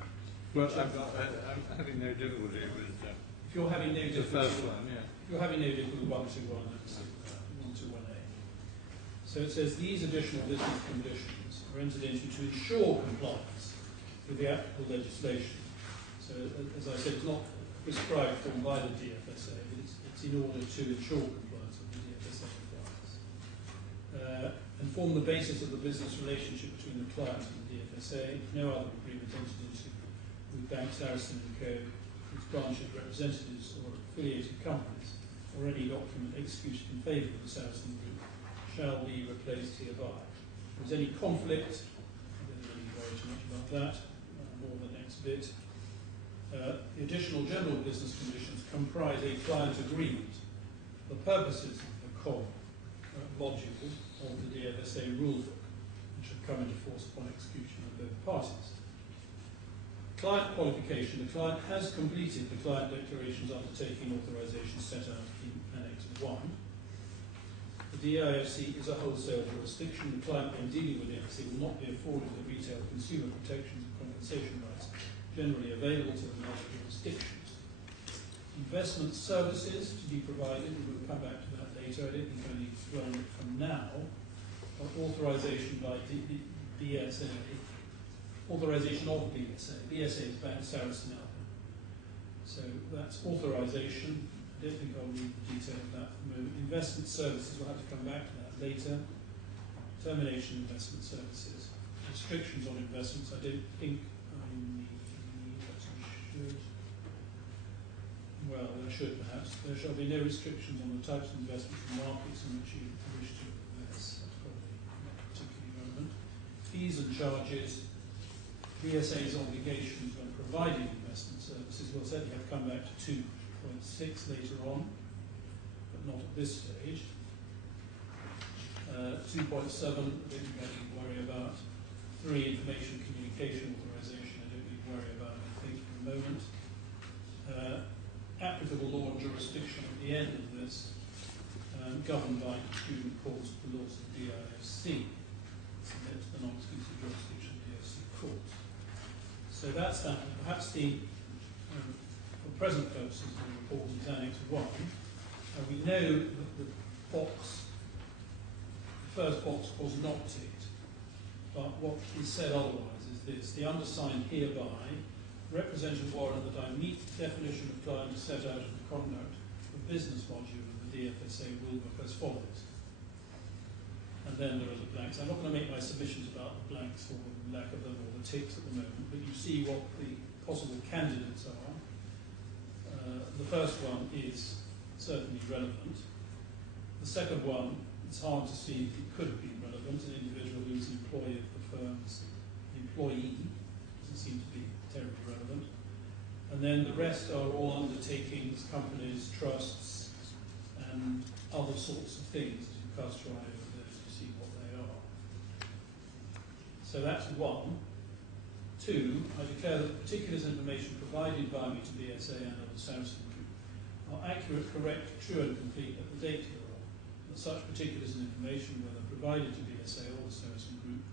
Well, I'm having no difficulty with If you're having no the difficulty, first one, yeah. if you're having no difficulty with 121, let's see, 121A. So it says these additional business conditions are entered into to ensure compliance with the applicable legislation. So, as I said, it's not prescribed from by the DFSA, but it's in order to ensure compliance with the DFSA requirements. And form the basis of the business relationship between the client and the DFSA. No other agreement entered into with Bank Sarasin & Co., its branches, representatives or affiliated companies, or any document executed in favour of the Sarasin Group shall be replaced hereby. If there's any conflict, I don't really worry too much about that, more the next bit. The additional general business conditions comprise a client agreement. The purposes of the COB module of the DFSA rulebook, which have come into force upon execution of both parties. Client qualification. The client has completed the client declarations undertaking authorization set out in Annex 1. The DIFC is a wholesale jurisdiction. The client when dealing with the DIFC will not be afforded the retail consumer protections and compensation rights generally available to them in other jurisdictions. Investment services to be provided, and we'll come back to that later, I don't think I need to run it from now, authorization by BSA, authorization of BSA. BSA is Bank Sarasin-Alpen. So that's authorization. I don't think I'll read the detail of that for the moment. Investment services, we'll have to come back to that later. Termination of investment services. Restrictions on investments, I don't think I need, but I should. Well, I should perhaps. There shall be no restrictions on the types of investments and markets in which you wish to invest. That's probably not particularly relevant. Fees and charges. BSA's obligations when providing investment services will certainly have come back to 2.6 later on, but not at this stage. 2.7, I don't think I need to worry about. 3, information communication authorization, I don't need to worry about, I think, for the moment. Applicable law and jurisdiction at the end of this, governed by student courts, the laws of the DIFC, submit to the non-exclusive jurisdiction of the DIFC court. So that's that. Perhaps for present purposes of the report is Annex 1. We know that the first box was not ticked, but what is said otherwise is this: the undersigned hereby represent and warrant that I meet the definition of client set out in the conduct of business module of the DFSA rulebook as follows. And then there are the blanks. I'm not going to make my submissions about the blanks or the lack of them or the ticks at the moment, but you see what the possible candidates are. The first one is certainly relevant. The second one, it's hard to see if it could have been relevant. An individual who's employee of the firm's employee doesn't seem to be terribly relevant. And then the rest are all undertakings, companies, trusts, and other sorts of things. As you cast your eye over those, you see what they are. So that's one. Two, I declare that the particulars information provided by me to BSA and or the Sarasin Group are accurate, correct, true and complete at the date hereof. That such particulars and information, whether provided to BSA or the Sarasin Group,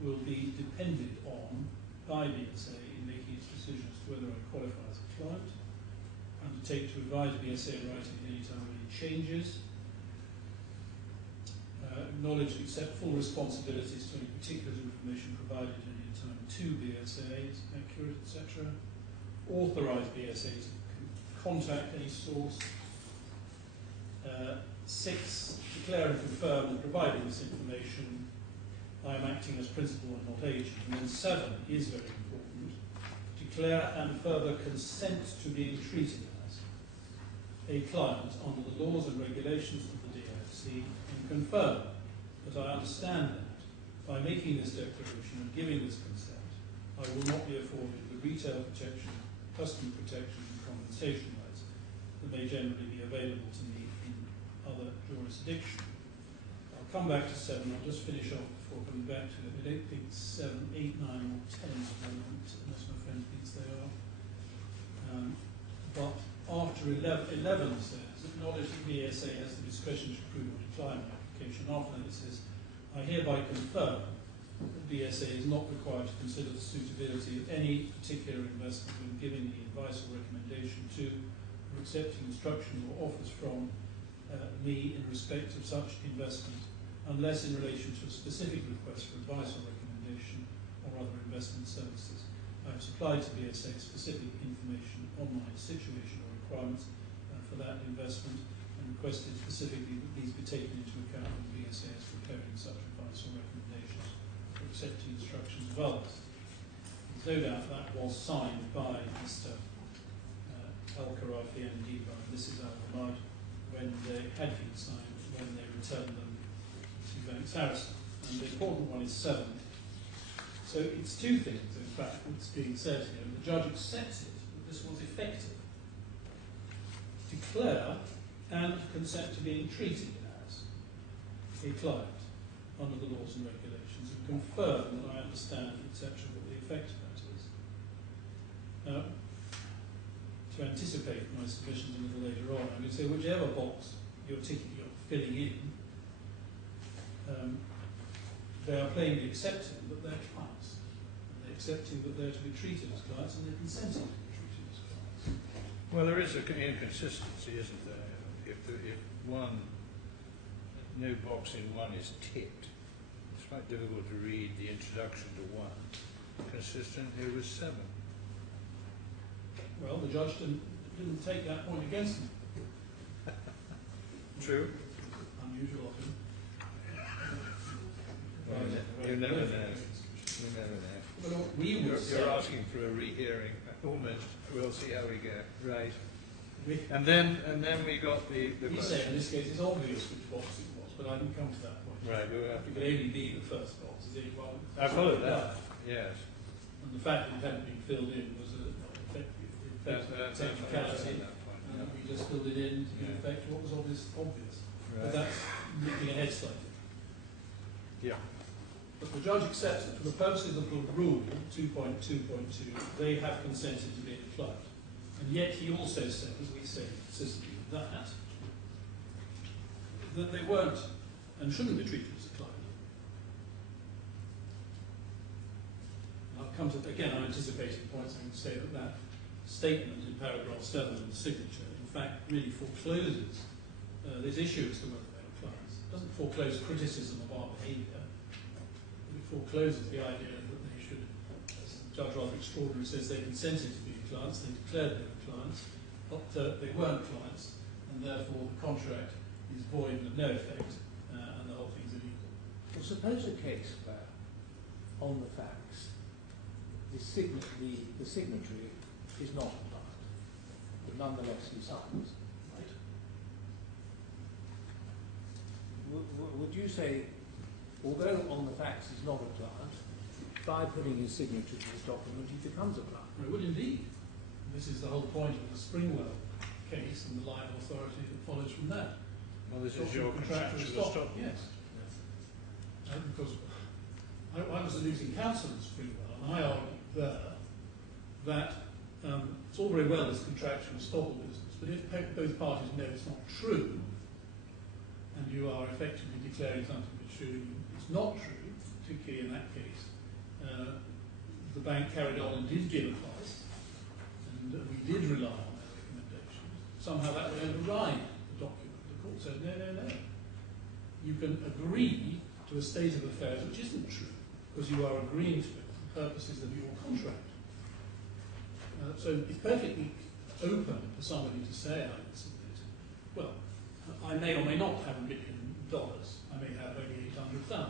will be depended on by BSA in making its decision as to whether I qualify as a client, undertake to advise BSA writing at any time of any changes, acknowledge and accept full responsibilities to any particular information provided at any time to BSA, is accurate, etc. Authorise BSA to contact any source. 6, declare and confirm that providing this information I am acting as principal and not agent. And then 7 is very important. Declare and further consent to being treated as a client under the laws and regulations of the DFC and confirm that I understand that by making this declaration and giving this consent, I will not be afforded the retail protection, customer protection and compensation rights that may generally be available to me in other jurisdictions. I'll come back to 7. I'll just finish off before coming back to it. I don't think 7, 8, 9 or 10 is relevant, unless my friend thinks they are. But after 11 says, acknowledge that BSA has the discretion to approve or decline an application. After that it says, I hereby confirm that BSA is not required to consider the suitability of any particular investment when giving the advice or recommendation to, or accepting instruction or offers from me in respect of such investment, unless in relation to a specific request for advice or recommendation or other investment services. I have supplied to BSA specific information on my situation or requirements for that investment and requested specifically that these be taken into account when BSA is preparing such advice or recommendations or accepting instructions of others. There's no doubt that was signed by Mr. Khorafi and indeed by Mrs. Hamad when they had been signed, when they returned them to Bank Sarasin. And the important one is 7. So it's 2 things, in fact, that's being said here. The judge accepted that this was effective. Declare and consent to being treated as a client under the laws and regulations and confirm that I understand, etc., what the effect of that is. Now, to anticipate my submissions a little later on, I'm going to say whichever box you're filling in, they are plainly accepting that they're clients. They're accepting that they're to be treated as clients and they're consenting to be treated as clients. Well, there is an inconsistency, isn't there? If one, no box in 1 is ticked, it's quite difficult to read the introduction to 1. Consistent here with 7. Well, the judge didn't take that point against him. True. Unusual of him. Well, you never know. You never know. Well, You're asking for a rehearing. Almost. We'll see how we go. Right. And then we got the we say in this case it's obvious which box it was, but I didn't come to that point. Right. We'll have it could only be the first box. Is it? Well, I follow that. Yes. And the fact that it hadn't been filled in was a technicality. We just filled it in to give effect to what was obvious. Right. But that's looking ahead slightly. Yeah. But the judge accepts that for the purposes of the rule 2.2.2, they have consented to being a client. And yet he also said, as we say consistently, that they weren't and shouldn't be treated as a client. I'll come to, again, I'm anticipating points. I can say that statement in paragraph 7 of the signature, in fact, really forecloses this issue as to whether they are clients. It doesn't foreclose criticism of our behaviour. It forecloses the idea that they should, as the judge rather extraordinary says, they consented to being clients, they declared they were clients, but they weren't clients, and therefore the contract is void and of no effect, and the whole thing's illegal. Well, suppose a case where, on the facts, the signatory is not a client, but nonetheless he signs, right? would you say, although on the facts he's not a client, by putting his signature to this document he becomes a client? Well, it would indeed. This is the whole point of the Springwell case and the line of authority that follows from that. Well, this is your contractual stop. Yes. Because I was a losing counsel in Springwell, and I argued there that it's all very well this contractual estoppel business, but if both parties know it's not true, and you are effectively declaring something that's true, it's not true, particularly in that case, the bank carried on and did give advice, and we did rely on their recommendations. Somehow that would override the document. The court said, no. You can agree to a state of affairs which isn't true, because you are agreeing to it for the purposes of your contract. So it's perfectly open for somebody to say, I would submit, well, I may or may not have $1 million. I may have only 800,000,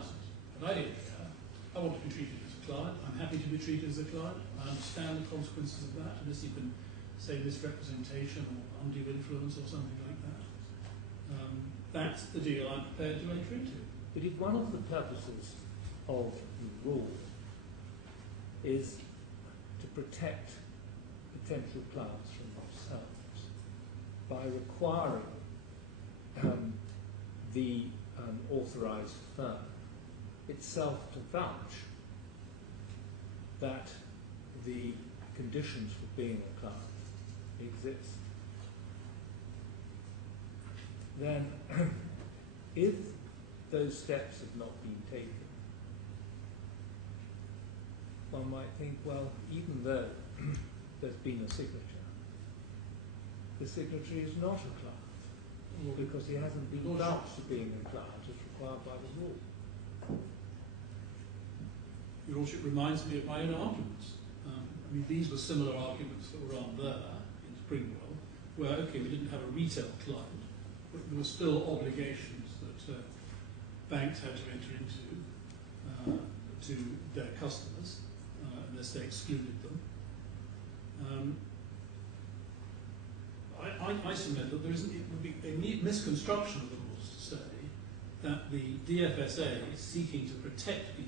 but I don't care. I want to be treated as a client. I'm happy to be treated as a client. I understand the consequences of that, unless you can say misrepresentation or undue influence or something like that. That's the deal I'm prepared to enter into. But if one of the purposes of the rule is to protect potential clients from themselves by requiring the authorised firm itself to vouch that the conditions for being a client exist, then if those steps have not been taken, one might think, well, even though there's been a signature, the signatory is not a client, because he hasn't been vouched to being a client as required by the rule. Your Lordship reminds me of my own arguments. I mean, these were similar arguments that were on there in Springwell, where, okay, we didn't have a retail client, but there were still obligations that banks had to enter into to their customers, unless they excluded them. I submit that it would be a misconstruction of the rules to say that the DFSA is seeking to protect people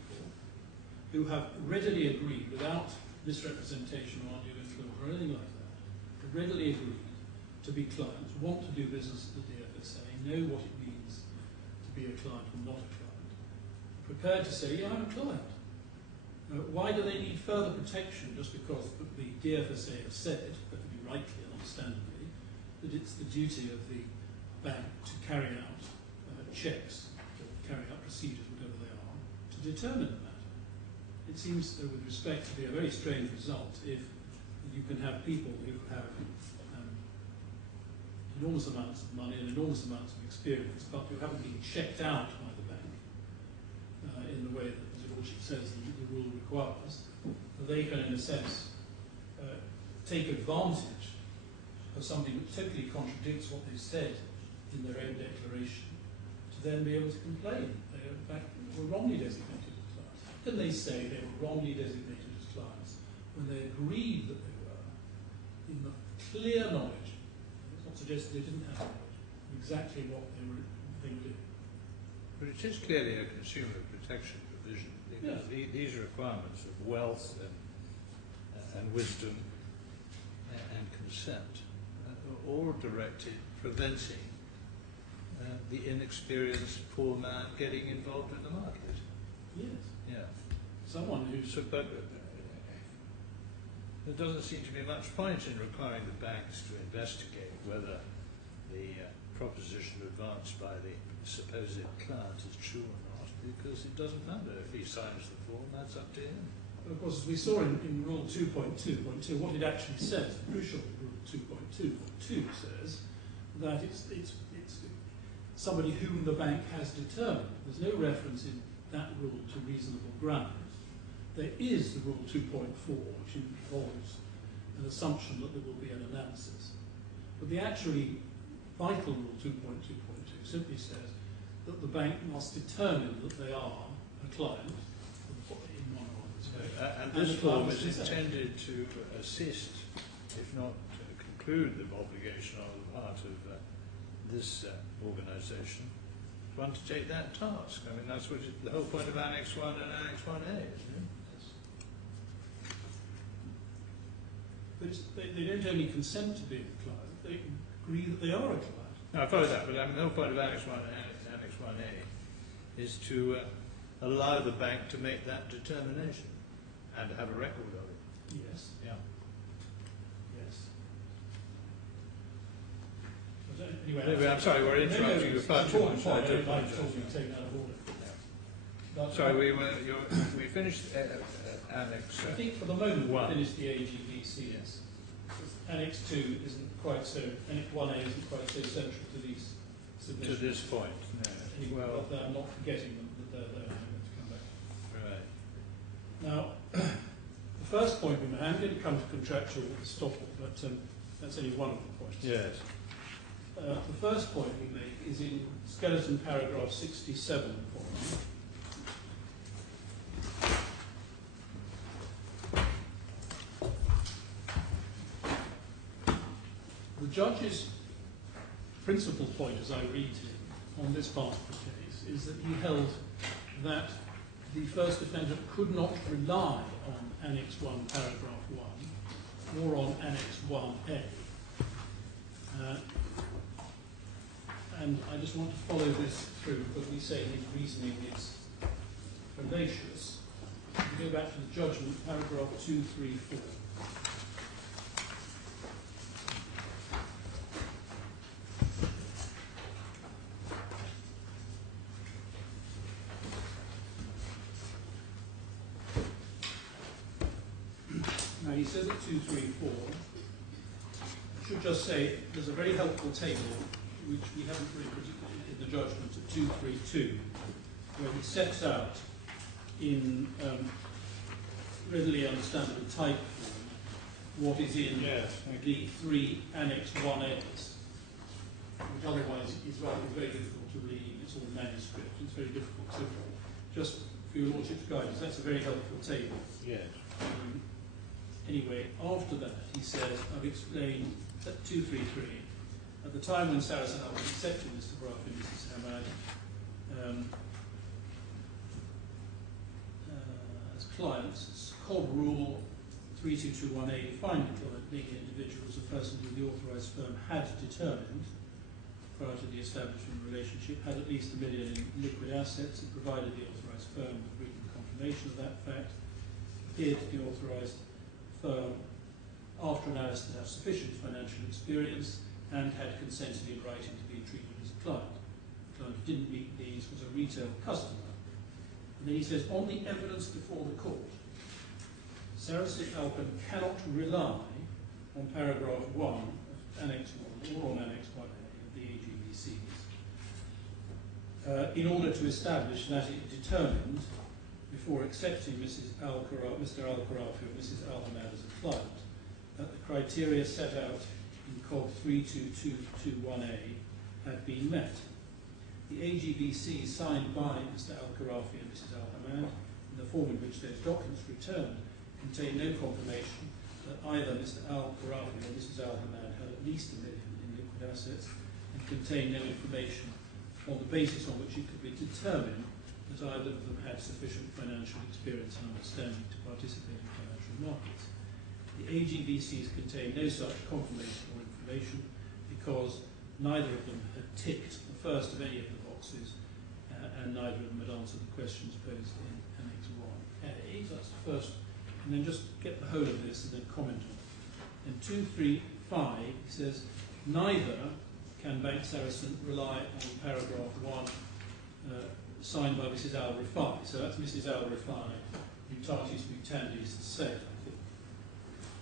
who have readily agreed, without misrepresentation or undue influence or anything like that, have readily agreed to be clients, want to do business at the DFSA, know what it means to be a client or not a client, prepared to say, yeah, I'm a client. Why do they need further protection just because the DFSA has said, perfectly rightly and understandably, that it's the duty of the bank to carry out checks, or carry out procedures, whatever they are, to determine the matter? It seems, with respect, to be a very strange result if you can have people who have enormous amounts of money and enormous amounts of experience, but who haven't been checked out by the bank in the way that, as your Lordship says, the rule requires, that they can, in a sense, take advantage of something that totally contradicts what they've said in their own declaration, to then be able to complain. They, in fact, were wrongly designated as clients. How can they say they were wrongly designated as clients when they agreed that they were, in the clear knowledge, it's not suggested they didn't have knowledge, of exactly what they were doing? But it is clearly a consumer protection provision, because these requirements of wealth and wisdom and consent are all directed preventing the inexperienced poor man getting involved in the market. Yes. Yeah. Someone who's... So, but there doesn't seem to be much point in requiring the banks to investigate whether the proposition advanced by the supposed client is true or not, because it doesn't matter. If he signs the form, that's up to him. But of course, as we saw in Rule 2.2.2, what it actually says, crucial Rule 2.2.2 says that it's somebody whom the bank has determined. There's no reference in that rule to reasonable grounds. There is the Rule 2.4, which involves an assumption that there will be an analysis. But the actually vital Rule 2.2.2 simply says that the bank must determine that they are a client in one or other way. And this form is intended to assist, if not to conclude the obligation on the part of this organisation, one to take that task. I mean, that's what the whole point of Annex 1 and Annex 1A, isn't it? But they don't only consent to being a client, they agree that they are a client. No, I follow that, but I mean, the whole point of Annex 1 and Annex 1A is to allow the bank to make that determination and to have a record of it. Yes. Yeah. Yes. Anyway, Anyway, I'm sorry, we're interrupting you far too much. I do apologise. Taken out of order. But, Sorry, we finished Annex. I think for the moment One. we finished the AGBC. Yes. Annex 2 isn't quite so. Annex 1A isn't quite so central to these To submissions. this point, no. Anyway, Well, but I'm not forgetting them. But they're there. I'm going to come back. right. Now, the first point we made, I'm going to come to contractual estoppel, but that's only one of the points. Yes. The first point we make is in skeleton paragraph 67. The judge's principal point, as I read it, on this part of the case, is that he held that the first defendant could not rely on Annex 1, paragraph 1, or on Annex 1A. And I just want to follow this through because we say his reasoning is fallacious. We go back to the judgment, paragraph 234. Now he says at 234, I should just say there's a very helpful table which we haven't really put in the judgment at 232, where he sets out in readily understandable type form what is in the 3 Annex 1As, which otherwise is very difficult to read. It's all manuscript. It's very difficult. So just for your Lordship's guidance, that's a very helpful table. Yes. Anyway, after that, he says, I've explained at 233, at the time when Sarasin-Alpen accepted Mr. Khorafi and Mrs. Hamad as clients, COB Rule 3221A defined the client being an individual as a person who the authorised firm had determined prior to the establishment relationship had at least $1 million in liquid assets and provided the authorised firm with written confirmation of that fact, appeared to the authorised firm after analysis to have sufficient financial experience and had consented in writing to be treated as a client. The client who didn't meet these was a retail customer. And then he says, on the evidence before the court, Sarasin-Alpen cannot rely on paragraph 1 of Annex 1 or on Annex 1A of the AGBCs in order to establish that it determined before accepting Mr. Al-Khorafi or Mrs. Al-Hamad as a client that the criteria set out in COG 32221A had been met. The AGBC signed by Mr. Al-Khorafi and Mrs. Al-Hamad in the form in which those documents returned contain no confirmation that either Mr. Al-Khorafi or Mrs. Al-Hamad had at least $1 million in liquid assets and contain no information on the basis on which it could be determined that either of them had sufficient financial experience and understanding to participate in financial markets. The AGBCs contain no such confirmation or information because neither of them had ticked the first of any of the boxes and neither of them had answered the questions posed in Annex 1A. So that's the first. And then just get the whole of this and then comment on it. In 235, he says, neither can Bank Saracen rely on paragraph 1 signed by Mrs. Al-Rifai. So that's Mrs. Al-Rifai, mutatis mutandis said, I think.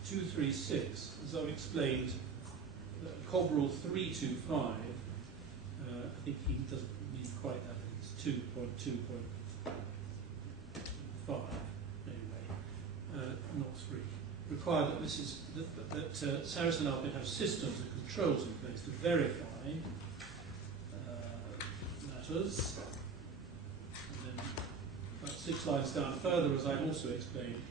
236, as I've explained, COB Rule 325, I think he doesn't mean quite that, it's 2.2.5, anyway, not 3. Require that Sarasin-Alpen have systems and controls in place to verify matters. And then about 6 lines down further, as I've also explained,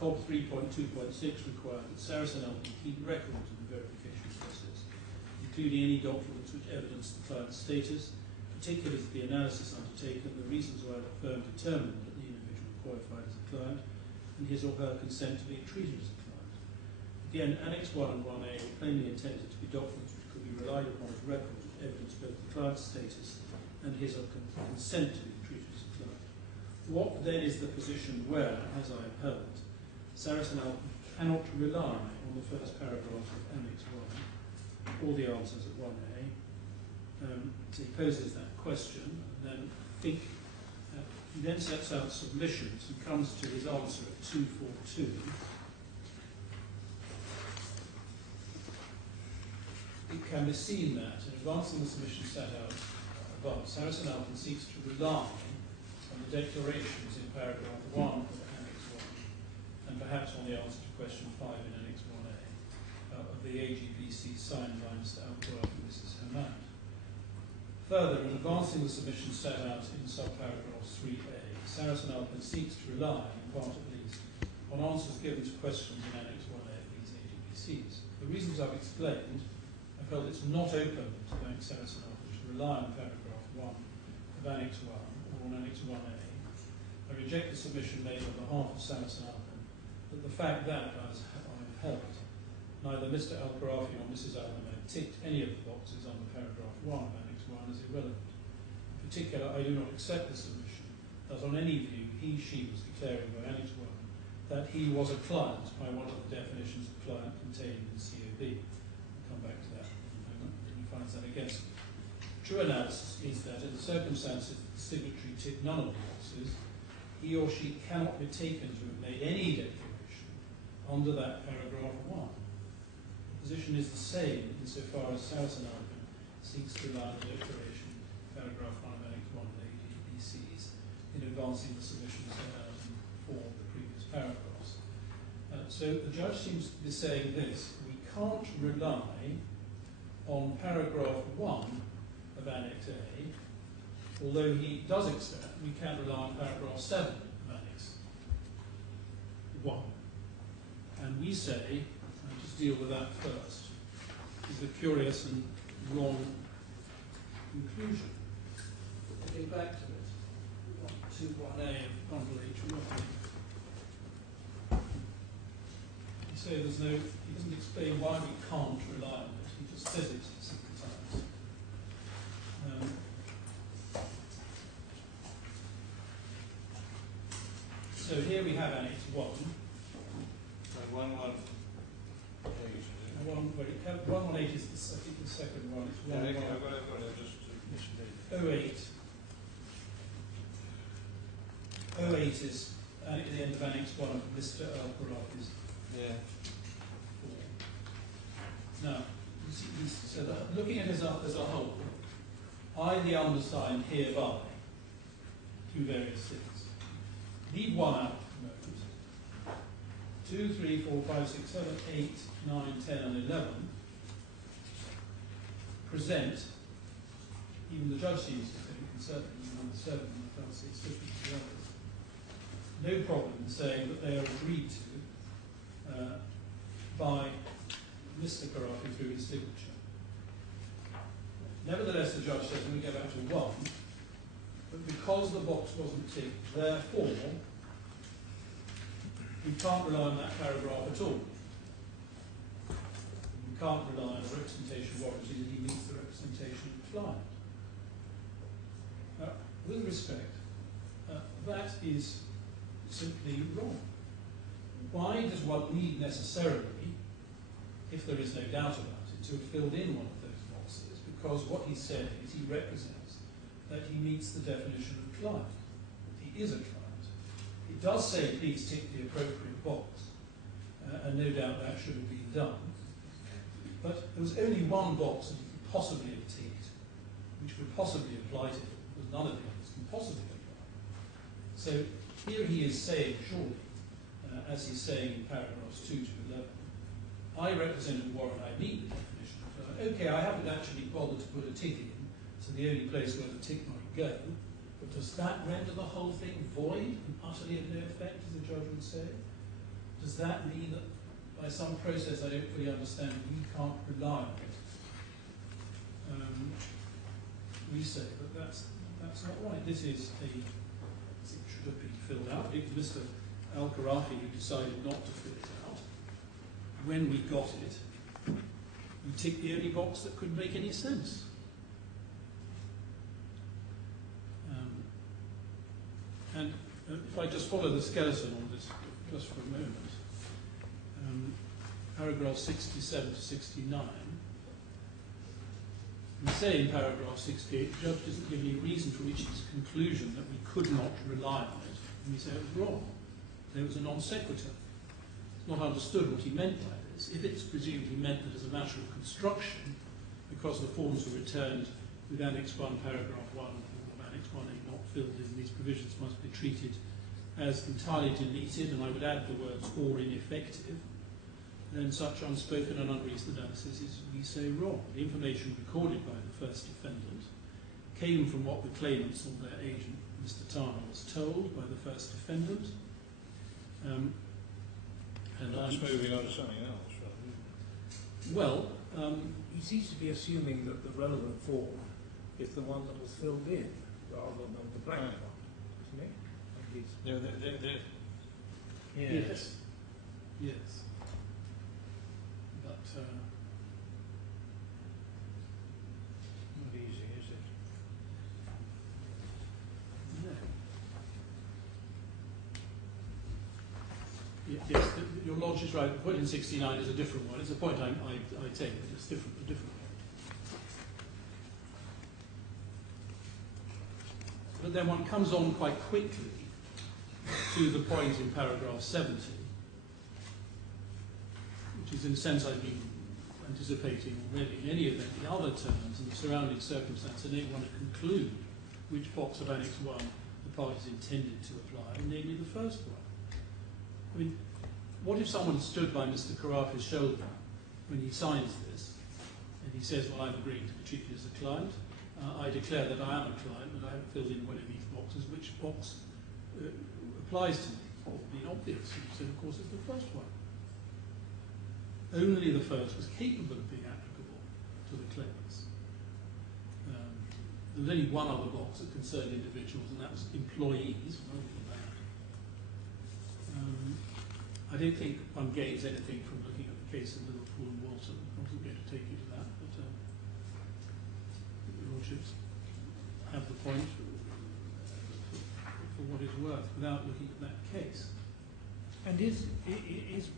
COB 3.2.6 requires that Sarasin-Alpen keep records of the verification process, including any documents which evidence the client's status, particulars of the analysis undertaken, the reasons why the firm determined that the individual qualified as a client, and his or her consent to being treated as a client. Again, Annex 1 and 1A were plainly intended to be documents which could be relied upon as records which evidence both the client's status and his or her consent to being treated as a client. What then is the position where, as I have held, Sarasin-Alpen cannot rely on the first paragraph of Annex 1 or the answers at 1A? So he poses that question, and then he then sets out submissions and comes to his answer at 242. It can be seen that, in advancing the submission set out above, Sarasin-Alpen seeks to rely on the declarations in paragraph 1 of Annex 1, and perhaps on the answer to question 5 in Annex 1A, of the AGPC signed by Mr. Abdel and Mrs. Hamad. Further, in advancing the submission set out in subparagraph 3A, Sarasin-Alpen seeks to rely, in part at least, on answers given to questions in Annex 1A of these AGPCs. For reasons I've explained, I felt it's not open to Bank Sarasin-Alpen to rely on paragraph 1 of Annex 1 or on Annex 1A. I reject the submission made on behalf of Sarasin-Alpen that the fact that, as I've held, neither Mr. Khorafi nor Mrs. Alia ticked any of the boxes under paragraph 1 of Annex 1 is irrelevant. In particular, I do not accept the submission that on any view she was declaring by Annex 1 that he was a client by one of the definitions of client contained in COB. I'll come back to that in a moment, and he finds that against me. True analysis is that in the circumstances that the signatory ticked none of the boxes, he or she cannot be taken to have made any declaration under that paragraph 1. The position is the same insofar as Sarasin-Alpen seeks to rely on the declaration, paragraph 1 of Annex 1 of the AGPCs, in advancing the submission set out in 4 of the previous paragraphs. So the judge seems to be saying this: we can't rely on paragraph 1 of Annex A, although he does accept we can rely on paragraph 7 of Annex 1. And we say, I'll just deal with that first, is a curious and wrong conclusion. Getting back to it, 1A of Bundle H. You say there's no, he doesn't explain why we can't rely on it, he just says it several times. So here we have Annex 1. So 118. 118 is I think the second one. It's 118. I've got it, just to 08. 08 is at the end of Annex 1 of Mr. Khorafi's. Yeah. Now, so looking at it as a whole, I, the undersigned, hereby do various things. Leave one out for the moment. 2, 3, 4, 5, 6, 7, 8, 9, 10, and 11 present, even the judge seems to think, and certainly number 7, I can't see it's different to the others, no problem in saying that they are agreed to by Mr. Khorafi through his signature. Nevertheless, the judge says, when we go back to 1, but because the box wasn't ticked, therefore, we can't rely on that paragraph at all. We can't rely on a representation warranty that he meets the representation of the client. With respect, that is simply wrong. Why does one need necessarily, if there is no doubt about it, to have filled in one of those boxes? Because what he said is he represents that he meets the definition of client. He is a client. It does say please tick the appropriate box, and no doubt that should have been done. But there was only one box that he could possibly have ticked, which could possibly apply to him, because none of the others can possibly apply. So here he is saying, surely, as he's saying in paragraphs 2 to 11, I represent a warrant, I meet the definition of client. Okay, I haven't actually bothered to put a tick in, so the only place where the tick might go, but does that render the whole thing void and utterly of no effect, as the judge would say? Does that mean that by some process I don't fully understand, we can't rely on it? we say that that's not right. This is it should have been filled out. It was Mr. Khorafi who decided not to fill it out. When we got it, we ticked the only box that could make any sense. And if I just follow the skeleton on this just for a moment, paragraph 67 to 69, we say in paragraph 68, the judge doesn't give any reason for reaching his conclusion that we could not rely on it. And we say it was wrong. There was a non sequitur. It's not understood what he meant by this. If it's presumed he meant that as a matter of construction, because the forms were returned with Annex 1, paragraph 1, of Annex 1A not filled in, these provisions must be treated as entirely deleted, and I would add the words or ineffective, then such unspoken and unreasoned analysis is, we say, wrong. The information recorded by the first defendant came from what the claimants or their agent, Mr. Turner, was told by the first defendant. And that's moving on to something else, right? Well, he seems to be assuming that the relevant form is the one that was filled in, rather than the blank one, isn't it? No, yes. Yes. But not easy, is it? no. Yes, your Lordship is right. The point in 69 is a different one. It's a point I take, but it's different. A different one. But then one comes on quite quickly to the point in paragraph 70, which is in a sense I've been anticipating already. In any event, the other terms and the surrounding circumstances enable one to conclude which box of Annex 1 the parties intended to apply, namely the first one. I mean, what if someone stood by Mr. Khorafi's shoulder when he signs this, and he says, well, I'm agreeing to be treated as a client. I declare that I am a client, but I haven't filled in one of these boxes. Which box applies to me? It would be obvious. He said, of course, it's the first one. Only the first was capable of being applicable to the claimants. There was only one other box that concerned individuals, and that was employees. I don't think one gains anything from looking at the case of Liverpool and Walton. I wasn't going to take you to that, but the Lordships have the point for what it's worth without looking at that case. And is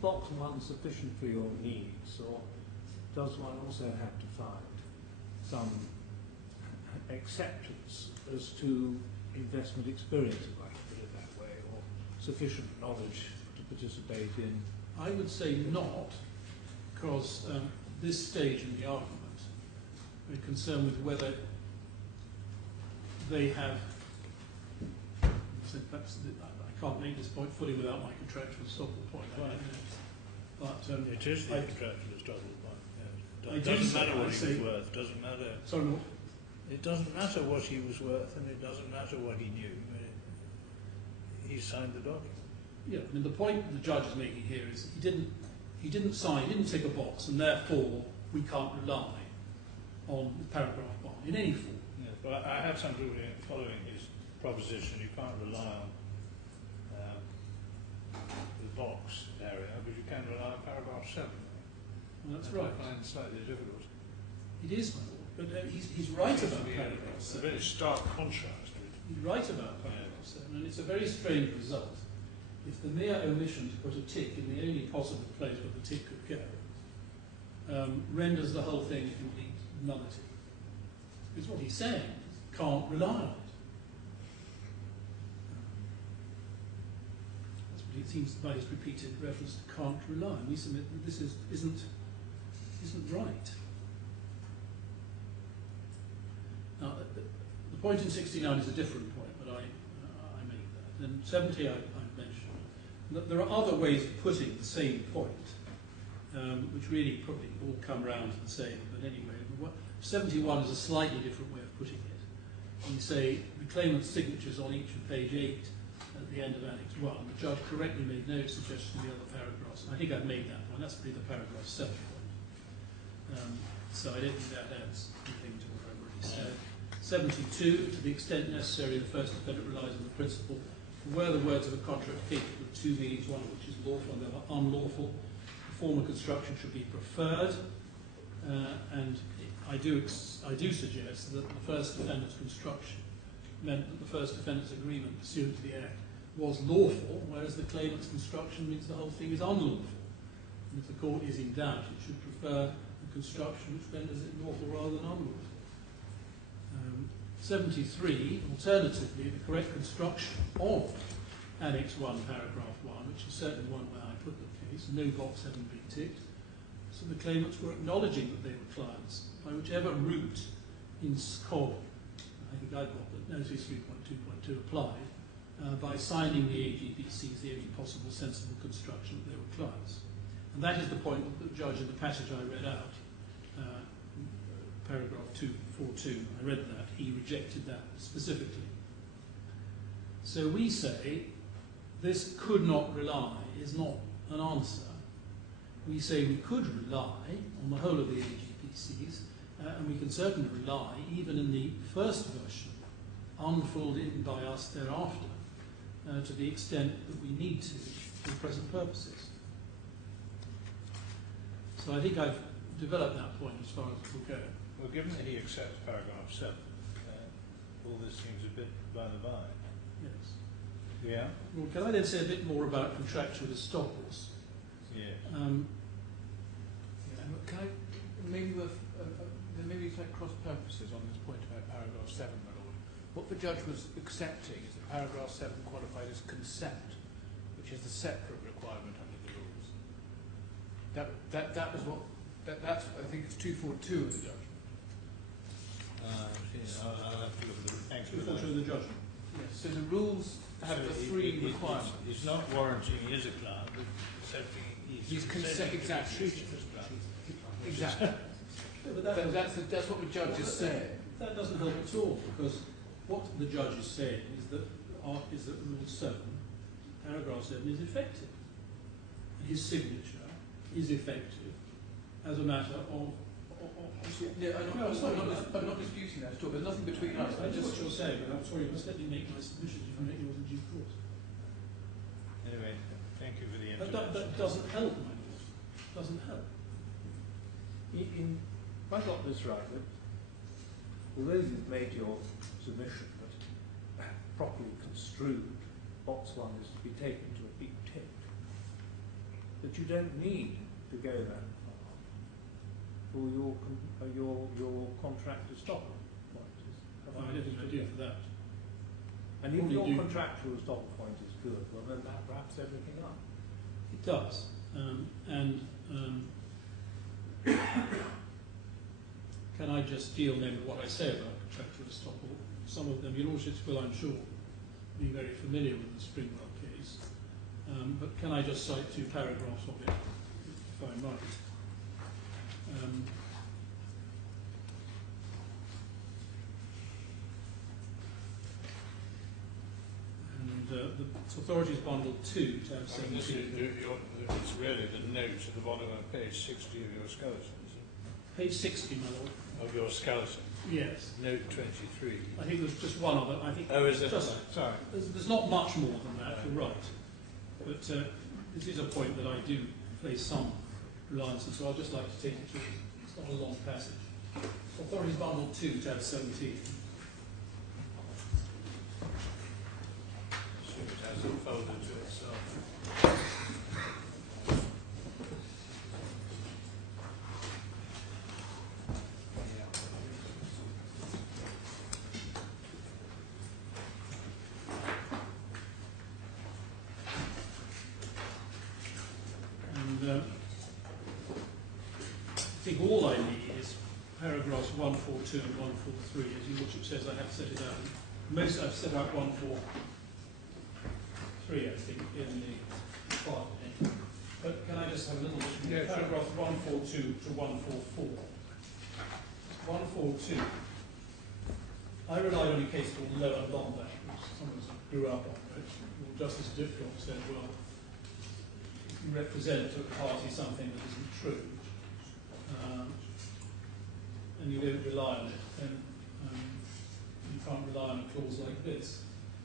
box 1 sufficient for your needs, or does one also have to find some acceptance as to investment experience, if I can put it that way, or sufficient knowledge to participate in? I would say not, because this stage in the argument we're concerned with whether they have. So perhaps I can't make this point fully without my contractual estoppel point. But it is the contractual estoppel point. I It do doesn't say- matter what I he say- was worth. Doesn't matter. sorry, what? It doesn't matter what he was worth, and it doesn't matter what he knew. He signed the document. Yeah, I mean the point the judge is making here is he didn't sign, he didn't tick a box, and therefore we can't rely on paragraph 1 in any form. Yes, but I have some trouble following his proposition. You can't rely on the box area, but you can rely on paragraph 7. Well, that's And right. I find slightly difficult. It is, my lord, but he's right about paragraph It's a 7. very stark contrast. He's right about paragraph 7, and it's a very strange result if the mere omission to put a tick in the only possible place where the tick could go renders the whole thing a complete nullity. Because what he's saying is can't rely on it. That's what it seems by his repeated reference to can't rely. And we submit that this isn't right. Now, the point in 69 is a different point, but I make that. And 70 I've mentioned. There are other ways of putting the same point, which really probably all come round to the same, but anyway, 71 is a slightly different way of putting it. You say the claimant's signatures on each of page 8 at the end of Annex 1. The judge correctly made no suggestion to the other paragraphs, and I think I've made that point. That's really the paragraph 7 point. So I don't think that adds anything to what I've already said. 72, to the extent necessary, the first defendant relies on the principle where the words of a contract capable of two meanings, one of which is lawful and the other unlawful, the form of construction should be preferred, and I do suggest that the first defendant's construction meant that the first defendant's agreement pursuant to the Act was lawful, whereas the claimant's construction means the whole thing is unlawful. And if the court is in doubt, it should prefer the construction which renders it lawful rather than unlawful. 73, alternatively, the correct construction of Annex 1, Paragraph 1, which is certainly one way I put the case, no box having been ticked. So the claimants were acknowledging that they were clients by whichever route in SCOB, I think I got that Notice 3.2.2 applied, by signing the AGPC as the only possible sensible construction that they were clients. And that is the point that the judge in the passage I read out, paragraph 242, I read that, he rejected that specifically. So we say this could not rely is not an answer. We say we could rely on the whole of the AGPCs, and we can certainly rely, even in the first version, unfolded by us thereafter, to the extent that we need to for present purposes. So I think I've developed that point as far as it will go. Well, given that he accepts paragraph 7, all this seems a bit by the by. Yes. Yeah? Well, can I then say a bit more about contractual estoppels? Yes. Can I maybe there may be slight cross purposes on this point about paragraph 7, my lord. What the judge was accepting is that paragraph 7 qualified as consent, which is the separate requirement under the rules. That was what that's I think it's 242 of the judgment. I'll have to look at the actual 242 of the judgment. Yes. So the rules have the three requirements. It's not warranting he is a client, but accepting He's consenting exactly. Exactly. But that's what the judge is saying. That doesn't help at all, because what the judge is saying is that Rule 7, Paragraph 7 is effective. His signature is effective as a matter of... I'm not disputing that at all. There's nothing between us. I know what you're saying, but I'm sorry, you must let me make my submissions if I make yours in due course. Anyway, thank you for the But that doesn't help, my lord. Doesn't help. If I got this right, that although you've made your submission that properly construed, box 1 is to be taken to a big tick, that you don't need to go that far for your contract estoppel point. I don't think I do for that. And if Probably your do. contractual estoppel point is good, well then that wraps everything up. It does. Can I just deal then with what I say about contractual estoppel? Some of them, your lordships will, I'm sure, be very familiar with the Springwell case. But can I just cite 2 paragraphs of it, if I might? The Authorities Bundle 2, tab 17. It's really the note at the bottom of page 60 of your skeleton, isn't it? Page 60, my lord. Of your skeleton. Yes. Note 23. I think there's just one other. I think Oh, is it? Just, Sorry. there's not much more than that, you're right. But this is a point that I do place some reliance on, so I'd just like to take it to. It's not a long passage. Authorities Bundle 2, tab 17. It has it folded to itself. And I think all I need is paragraphs 142 and 143. As your lordship says, I have set it out. Most I've set out 143, I think, in the part. But can I just have a little bit more? Paragraph 142 to 144. 142. I relied on a case called Lower Lombard, which someone grew up on, which Justice Diffcourt said, well, you represent to a party something that isn't true, and you don't rely on it, and this.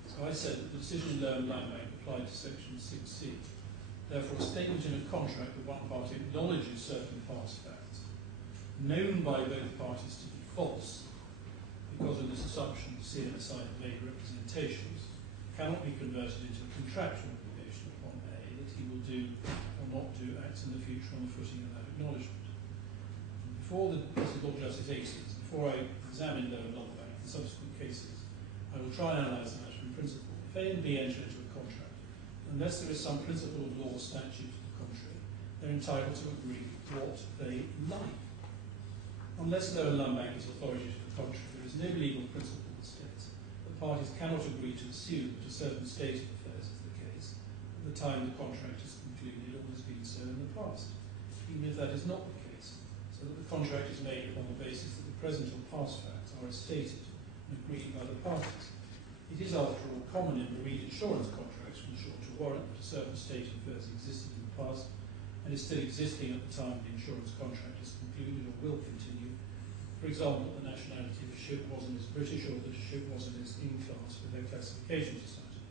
So I said that the decision in loan land bank applied to section 6C. Therefore, a statement in a contract where one party acknowledges certain past facts, known by both parties to be false, because of this assumption the CNSI have made representations, cannot be converted into a contractual obligation upon A that he will do or not do acts in the future on the footing of that acknowledgement. Before the Lord Justice Aces, before I examine loan land bank and subsequent cases, I will try and analyse the matter in principle. If A and B enter into a contract, unless there is some principle of law or statute to the contrary, they're entitled to agree what they like. Unless loan land bank is authority to the contrary, there is no legal principle that states that parties cannot agree to assume that a certain state of affairs is the case at the time the contract is concluded or has been so in the past, even if that is not the case, so that the contract is made upon the basis that the present or past facts are as stated and agreed by the parties. It is, after all, common in marine insurance contracts from shore to warrant that a certain state of affairs existed in the past and is still existing at the time the insurance contract is concluded or will continue. For example, the nationality of a ship wasn't as British or that a ship wasn't as in class with their classification society.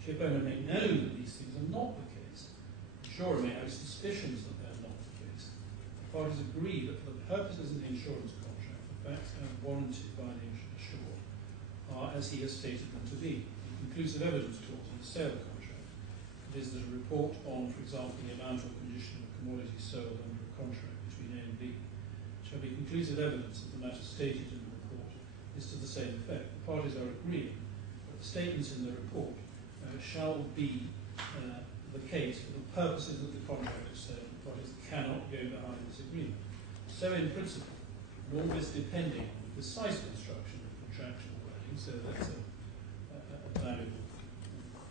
Ship owner may know that these things are not the case. The insurer may have suspicions that they're not the case. The parties agree that for the purposes of the insurance contract, the facts as warranted by the insured are as he has stated them to be. The conclusive evidence clause in the sale contract, it is that a report on, for example, the amount or condition of a commodity sold under a contract between A and B shall be conclusive evidence that the matter stated in the report is to the same effect. The parties are agreeing that the statements in the report shall be the case for the purposes of the contract of sale. The parties cannot go behind this agreement. So in principle, and all this depending on the precise construction of contractual wording, so that's a valuable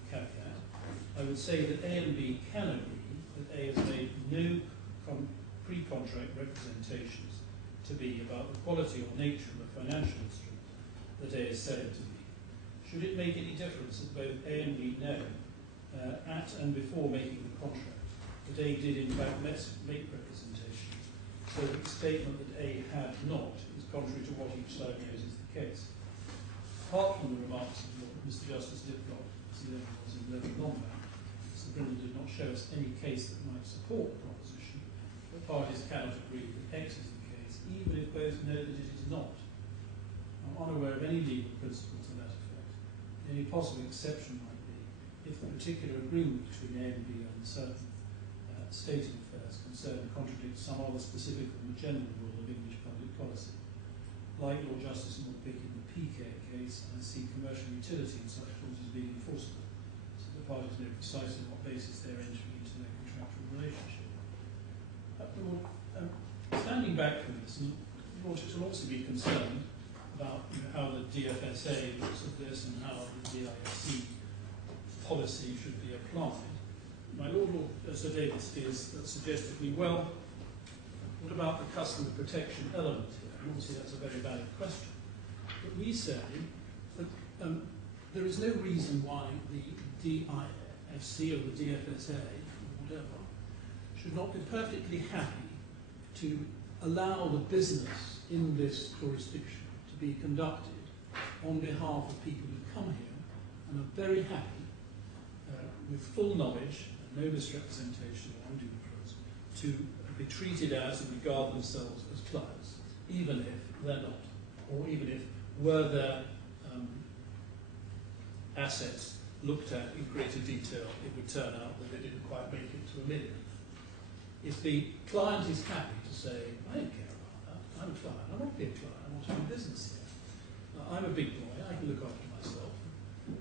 caveat, I would say that A and B can agree that A has made no pre-contract representations to be about the quality or nature of the financial instrument that A is selling to B. Should it make any difference that both A and B know at and before making the contract that A did in fact make representations, so that the statement that A had not is contrary to what each side knows is the case? Apart from the remarks of Mr. Justice Diplock, as he then was in Levin Lombard, Mr. Brindle did not show us any case that might support the proposition that parties cannot agree that X is the case, even if both know that it is not. I'm unaware of any legal principle to that effect. Any possible exception might be if the particular agreement between A and B on a certain state of affairs concerned contradicts some other specific or more general rule of English public policy. Like Lord Justice Moorpick in the PK case, I see commercial utility in such clauses being enforceable, so the parties know precisely what basis they're entering into their contractual relationship. Standing back from this, and Lord should also be concerned about how the DFSA looks at this and how the DIFC policy should be applied. My Lord Sir David Steers suggested to me, well, what about the customer protection element here? And obviously that's a very valid question. But we say that there is no reason why the DIFC or the DFSA, or whatever, should not be perfectly happy to allow the business in this jurisdiction to be conducted on behalf of people who come here and are very happy, with full knowledge and no misrepresentation or undue influence, to be treated as and regard themselves as clients, even if they're not, or even if were their assets looked at in greater detail, it would turn out that they didn't quite make it to $1 million. If the client is happy to say, I don't care about that, I'm a client, I want to be a client, I want to do business here. I'm a big boy, I can look after myself.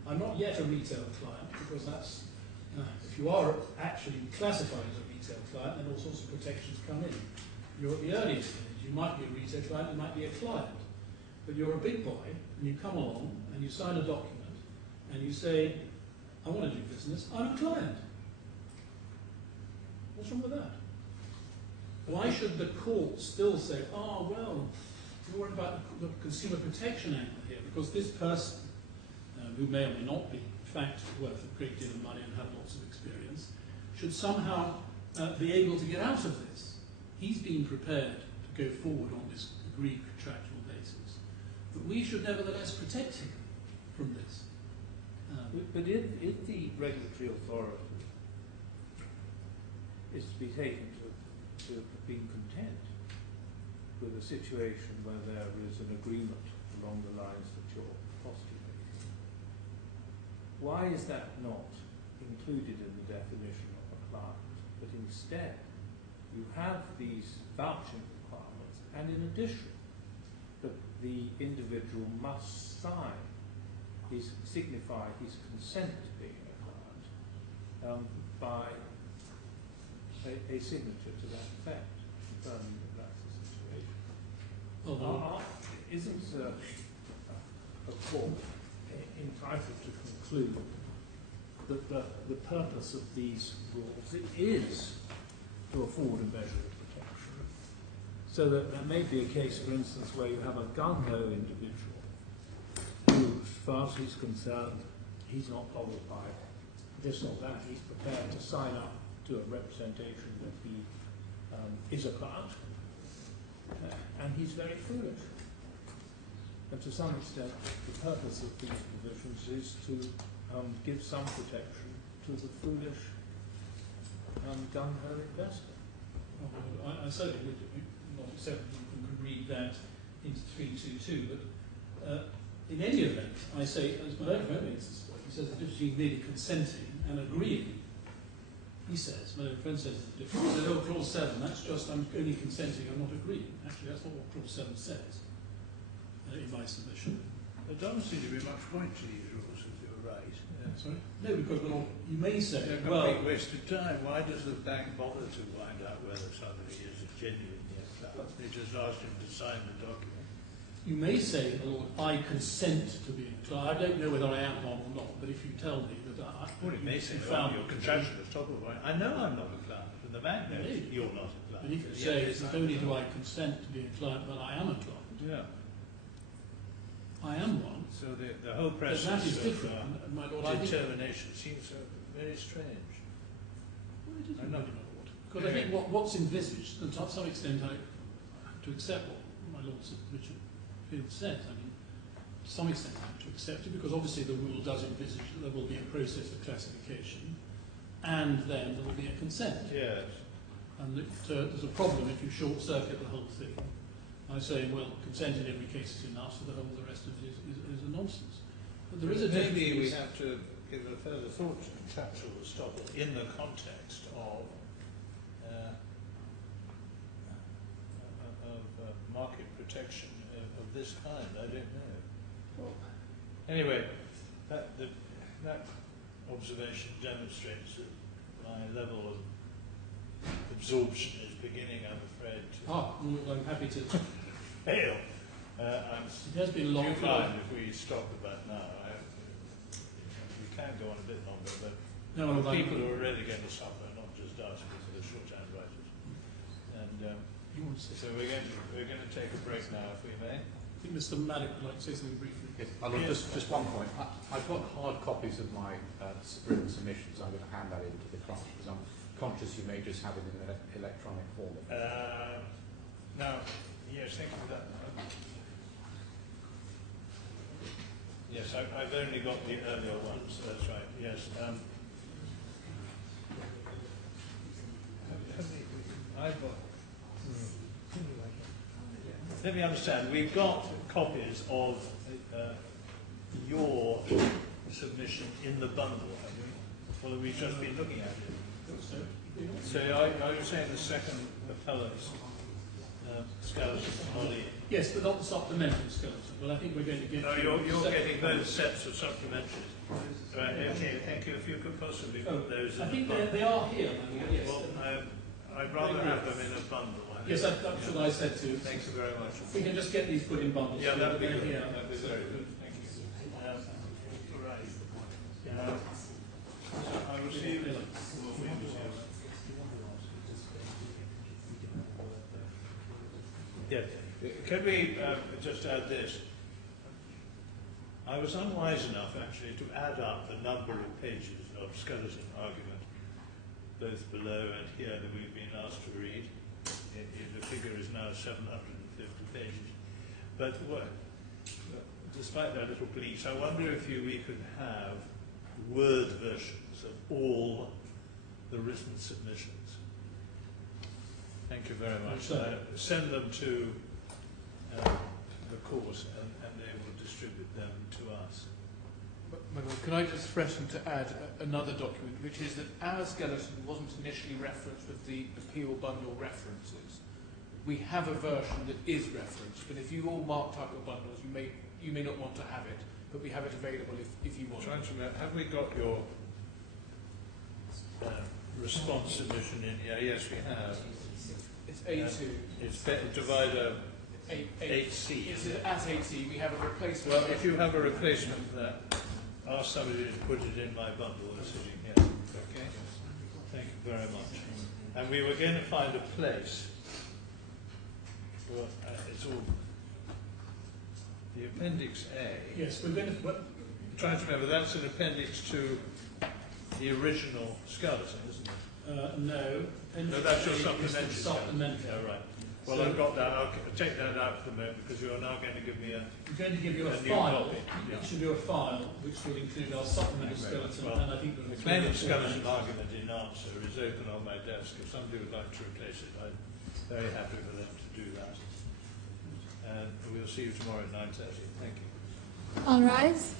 I'm not yet a retail client, because that's, if you are actually classified as a retail client, then all sorts of protections come in. You're at the earliest stage, you might be a retail client, you might be a client. But you're a big boy, and you come along, and you sign a document, and you say, I want to do business, I'm a client. What's wrong with that? Why should the court still say, oh, well, you're worried about the consumer protection angle here, because this person, who may or may not be, in fact, worth a great deal of money and have lots of experience, should somehow be able to get out of this. He's been prepared to go forward on this agreed contractual basis. But we should nevertheless protect him from this. But if the regulatory authority is to be taken to have been content with a situation where there is an agreement along the lines that you're postulating, why is that not included in the definition of a client? But instead, you have these vouching requirements, and in addition, that the individual must signify his consent to being a client by a signature to that effect, confirming that that's the situation. Isn't a court entitled to conclude that the purpose of these rules is to afford a measure of protection? So that there may be a case, for instance, where you have a gung-ho individual who, as far as he's concerned, he's not bothered by this or that. He's prepared to sign up to a representation that he is a client, and he's very foolish. And to some extent, the purpose of these provisions is to give some protection to the foolish gung-ho investor. Well, I certainly would not accept that you could read that into 322, but in any event, I say, as my own friend makes this point, he says the difference between merely consenting and agreeing. He says, my own friend says the difference. He says, oh, clause 7, that's just I'm only consenting, I'm not agreeing. Actually, that's not what clause 7 says in my submission. There doesn't seem to be much point to these rules, if you're right. Sorry? No, because well, you may say, They're a complete waste of time. Why does the bank bother to find out whether somebody is genuinely a client? They just ask him to sign the document. you may say, Lord, I consent to being a client. I don't know whether I am one or not, but if you tell me that well, it may say, well, your contraction is top of the line. I know I'm not a client, and the bank knows you're not a client. But he could say, not only do I consent to be a client, but I am a client. Yeah. I am one. So the whole process that is of different, my Lord. determination seems very strange. Well, it is I'm not- my Lord. Because I think what's envisaged, and to some extent I have to accept what my Lord Richard Field says. I mean, to some extent I have to accept it, because obviously the rule does envisage that there will be a process of classification, and then there will be a consent. Yes. And there's a problem if you short-circuit the whole thing by saying, well, consent in every case is enough, so the rest of it is a nonsense. But there is a Maybe we difference. have to give a further thought to contractual estoppel in the context of market protection of this kind. I don't know. Well, anyway, that observation demonstrates that my level of absorption is beginning, I'm afraid, to well, I'm happy to. fail. It has been long. Do you mind if we stop about now? We can go on a bit longer, but No, people are really going to suffer, not just us, because of the shorthand writers. And so we're going to take a break now, if we may. I think Mr. Maddock would like to say something briefly. Yes, just one point. I've got hard copies of my written submissions. I'm going to hand that in to the class because I'm conscious you may just have it in an electronic form. Now, yes, thank you for that. Yes, I've only got the earlier ones, that's right, yes. Let me understand, we've got copies of your submission in the bundle, have we? Or have we just been looking at it? So are you saying the second appellate's skeleton, Alia? Yes, but not the supplementary skeleton. Well, I think we're going to get. No, you're getting both sets of supplementaries. Right, okay, thank you. If you could possibly put those in I think a bundle. they are here. Yes. Well, I'd rather have them in a bundle. Yes, that's what I said too. Thank you very much. We can just get these put in bundles. Yeah, that'd be They're good. here. That'd be very good. Thank you. Right. I will see you. Yeah. Can we just add this? I was unwise enough, actually, to add up the number of pages of skeleton argument, both below and here, that we've been asked to read. The figure is now 750 pages. But despite their little bleach, I wonder if we could have Word versions of all the written submissions. Thank you very much. Send them to the course and they will distribute them to us. My lord, can I just threaten to add another document, which is that our skeleton wasn't initially referenced with the appeal bundle references. We have a version that is referenced, but if you all marked up your bundles, you may not want to have it, but we have it available if you want. I'm trying to remember, have we got your response submission in here? Yes, we have. It's A2. It's divider 8C. It's at 8C. We have a replacement. Well, if you have a replacement for that, ask somebody to put it in my bundle that's sitting here. Okay. Thank you very much. And we were going to find a place. Well, it's all the Appendix A. Yes, we're going to. I'm trying to remember, that's an appendix to the original skeleton, isn't it? No. No, that's your supplementary. Supplementary. Yeah, right. Well, So I've got that. I'll take that out for the moment because you're now going to give me a. I'm going to give you a new file. copy. Yeah. It should be a file which will include our supplemental Thank you very much. skeleton, Well, and I think The claim of skeleton argument in answer is open on my desk. If somebody would like to replace it, I'm very happy for them to do that. And we'll see you tomorrow at 9:30. Thank you. All rise.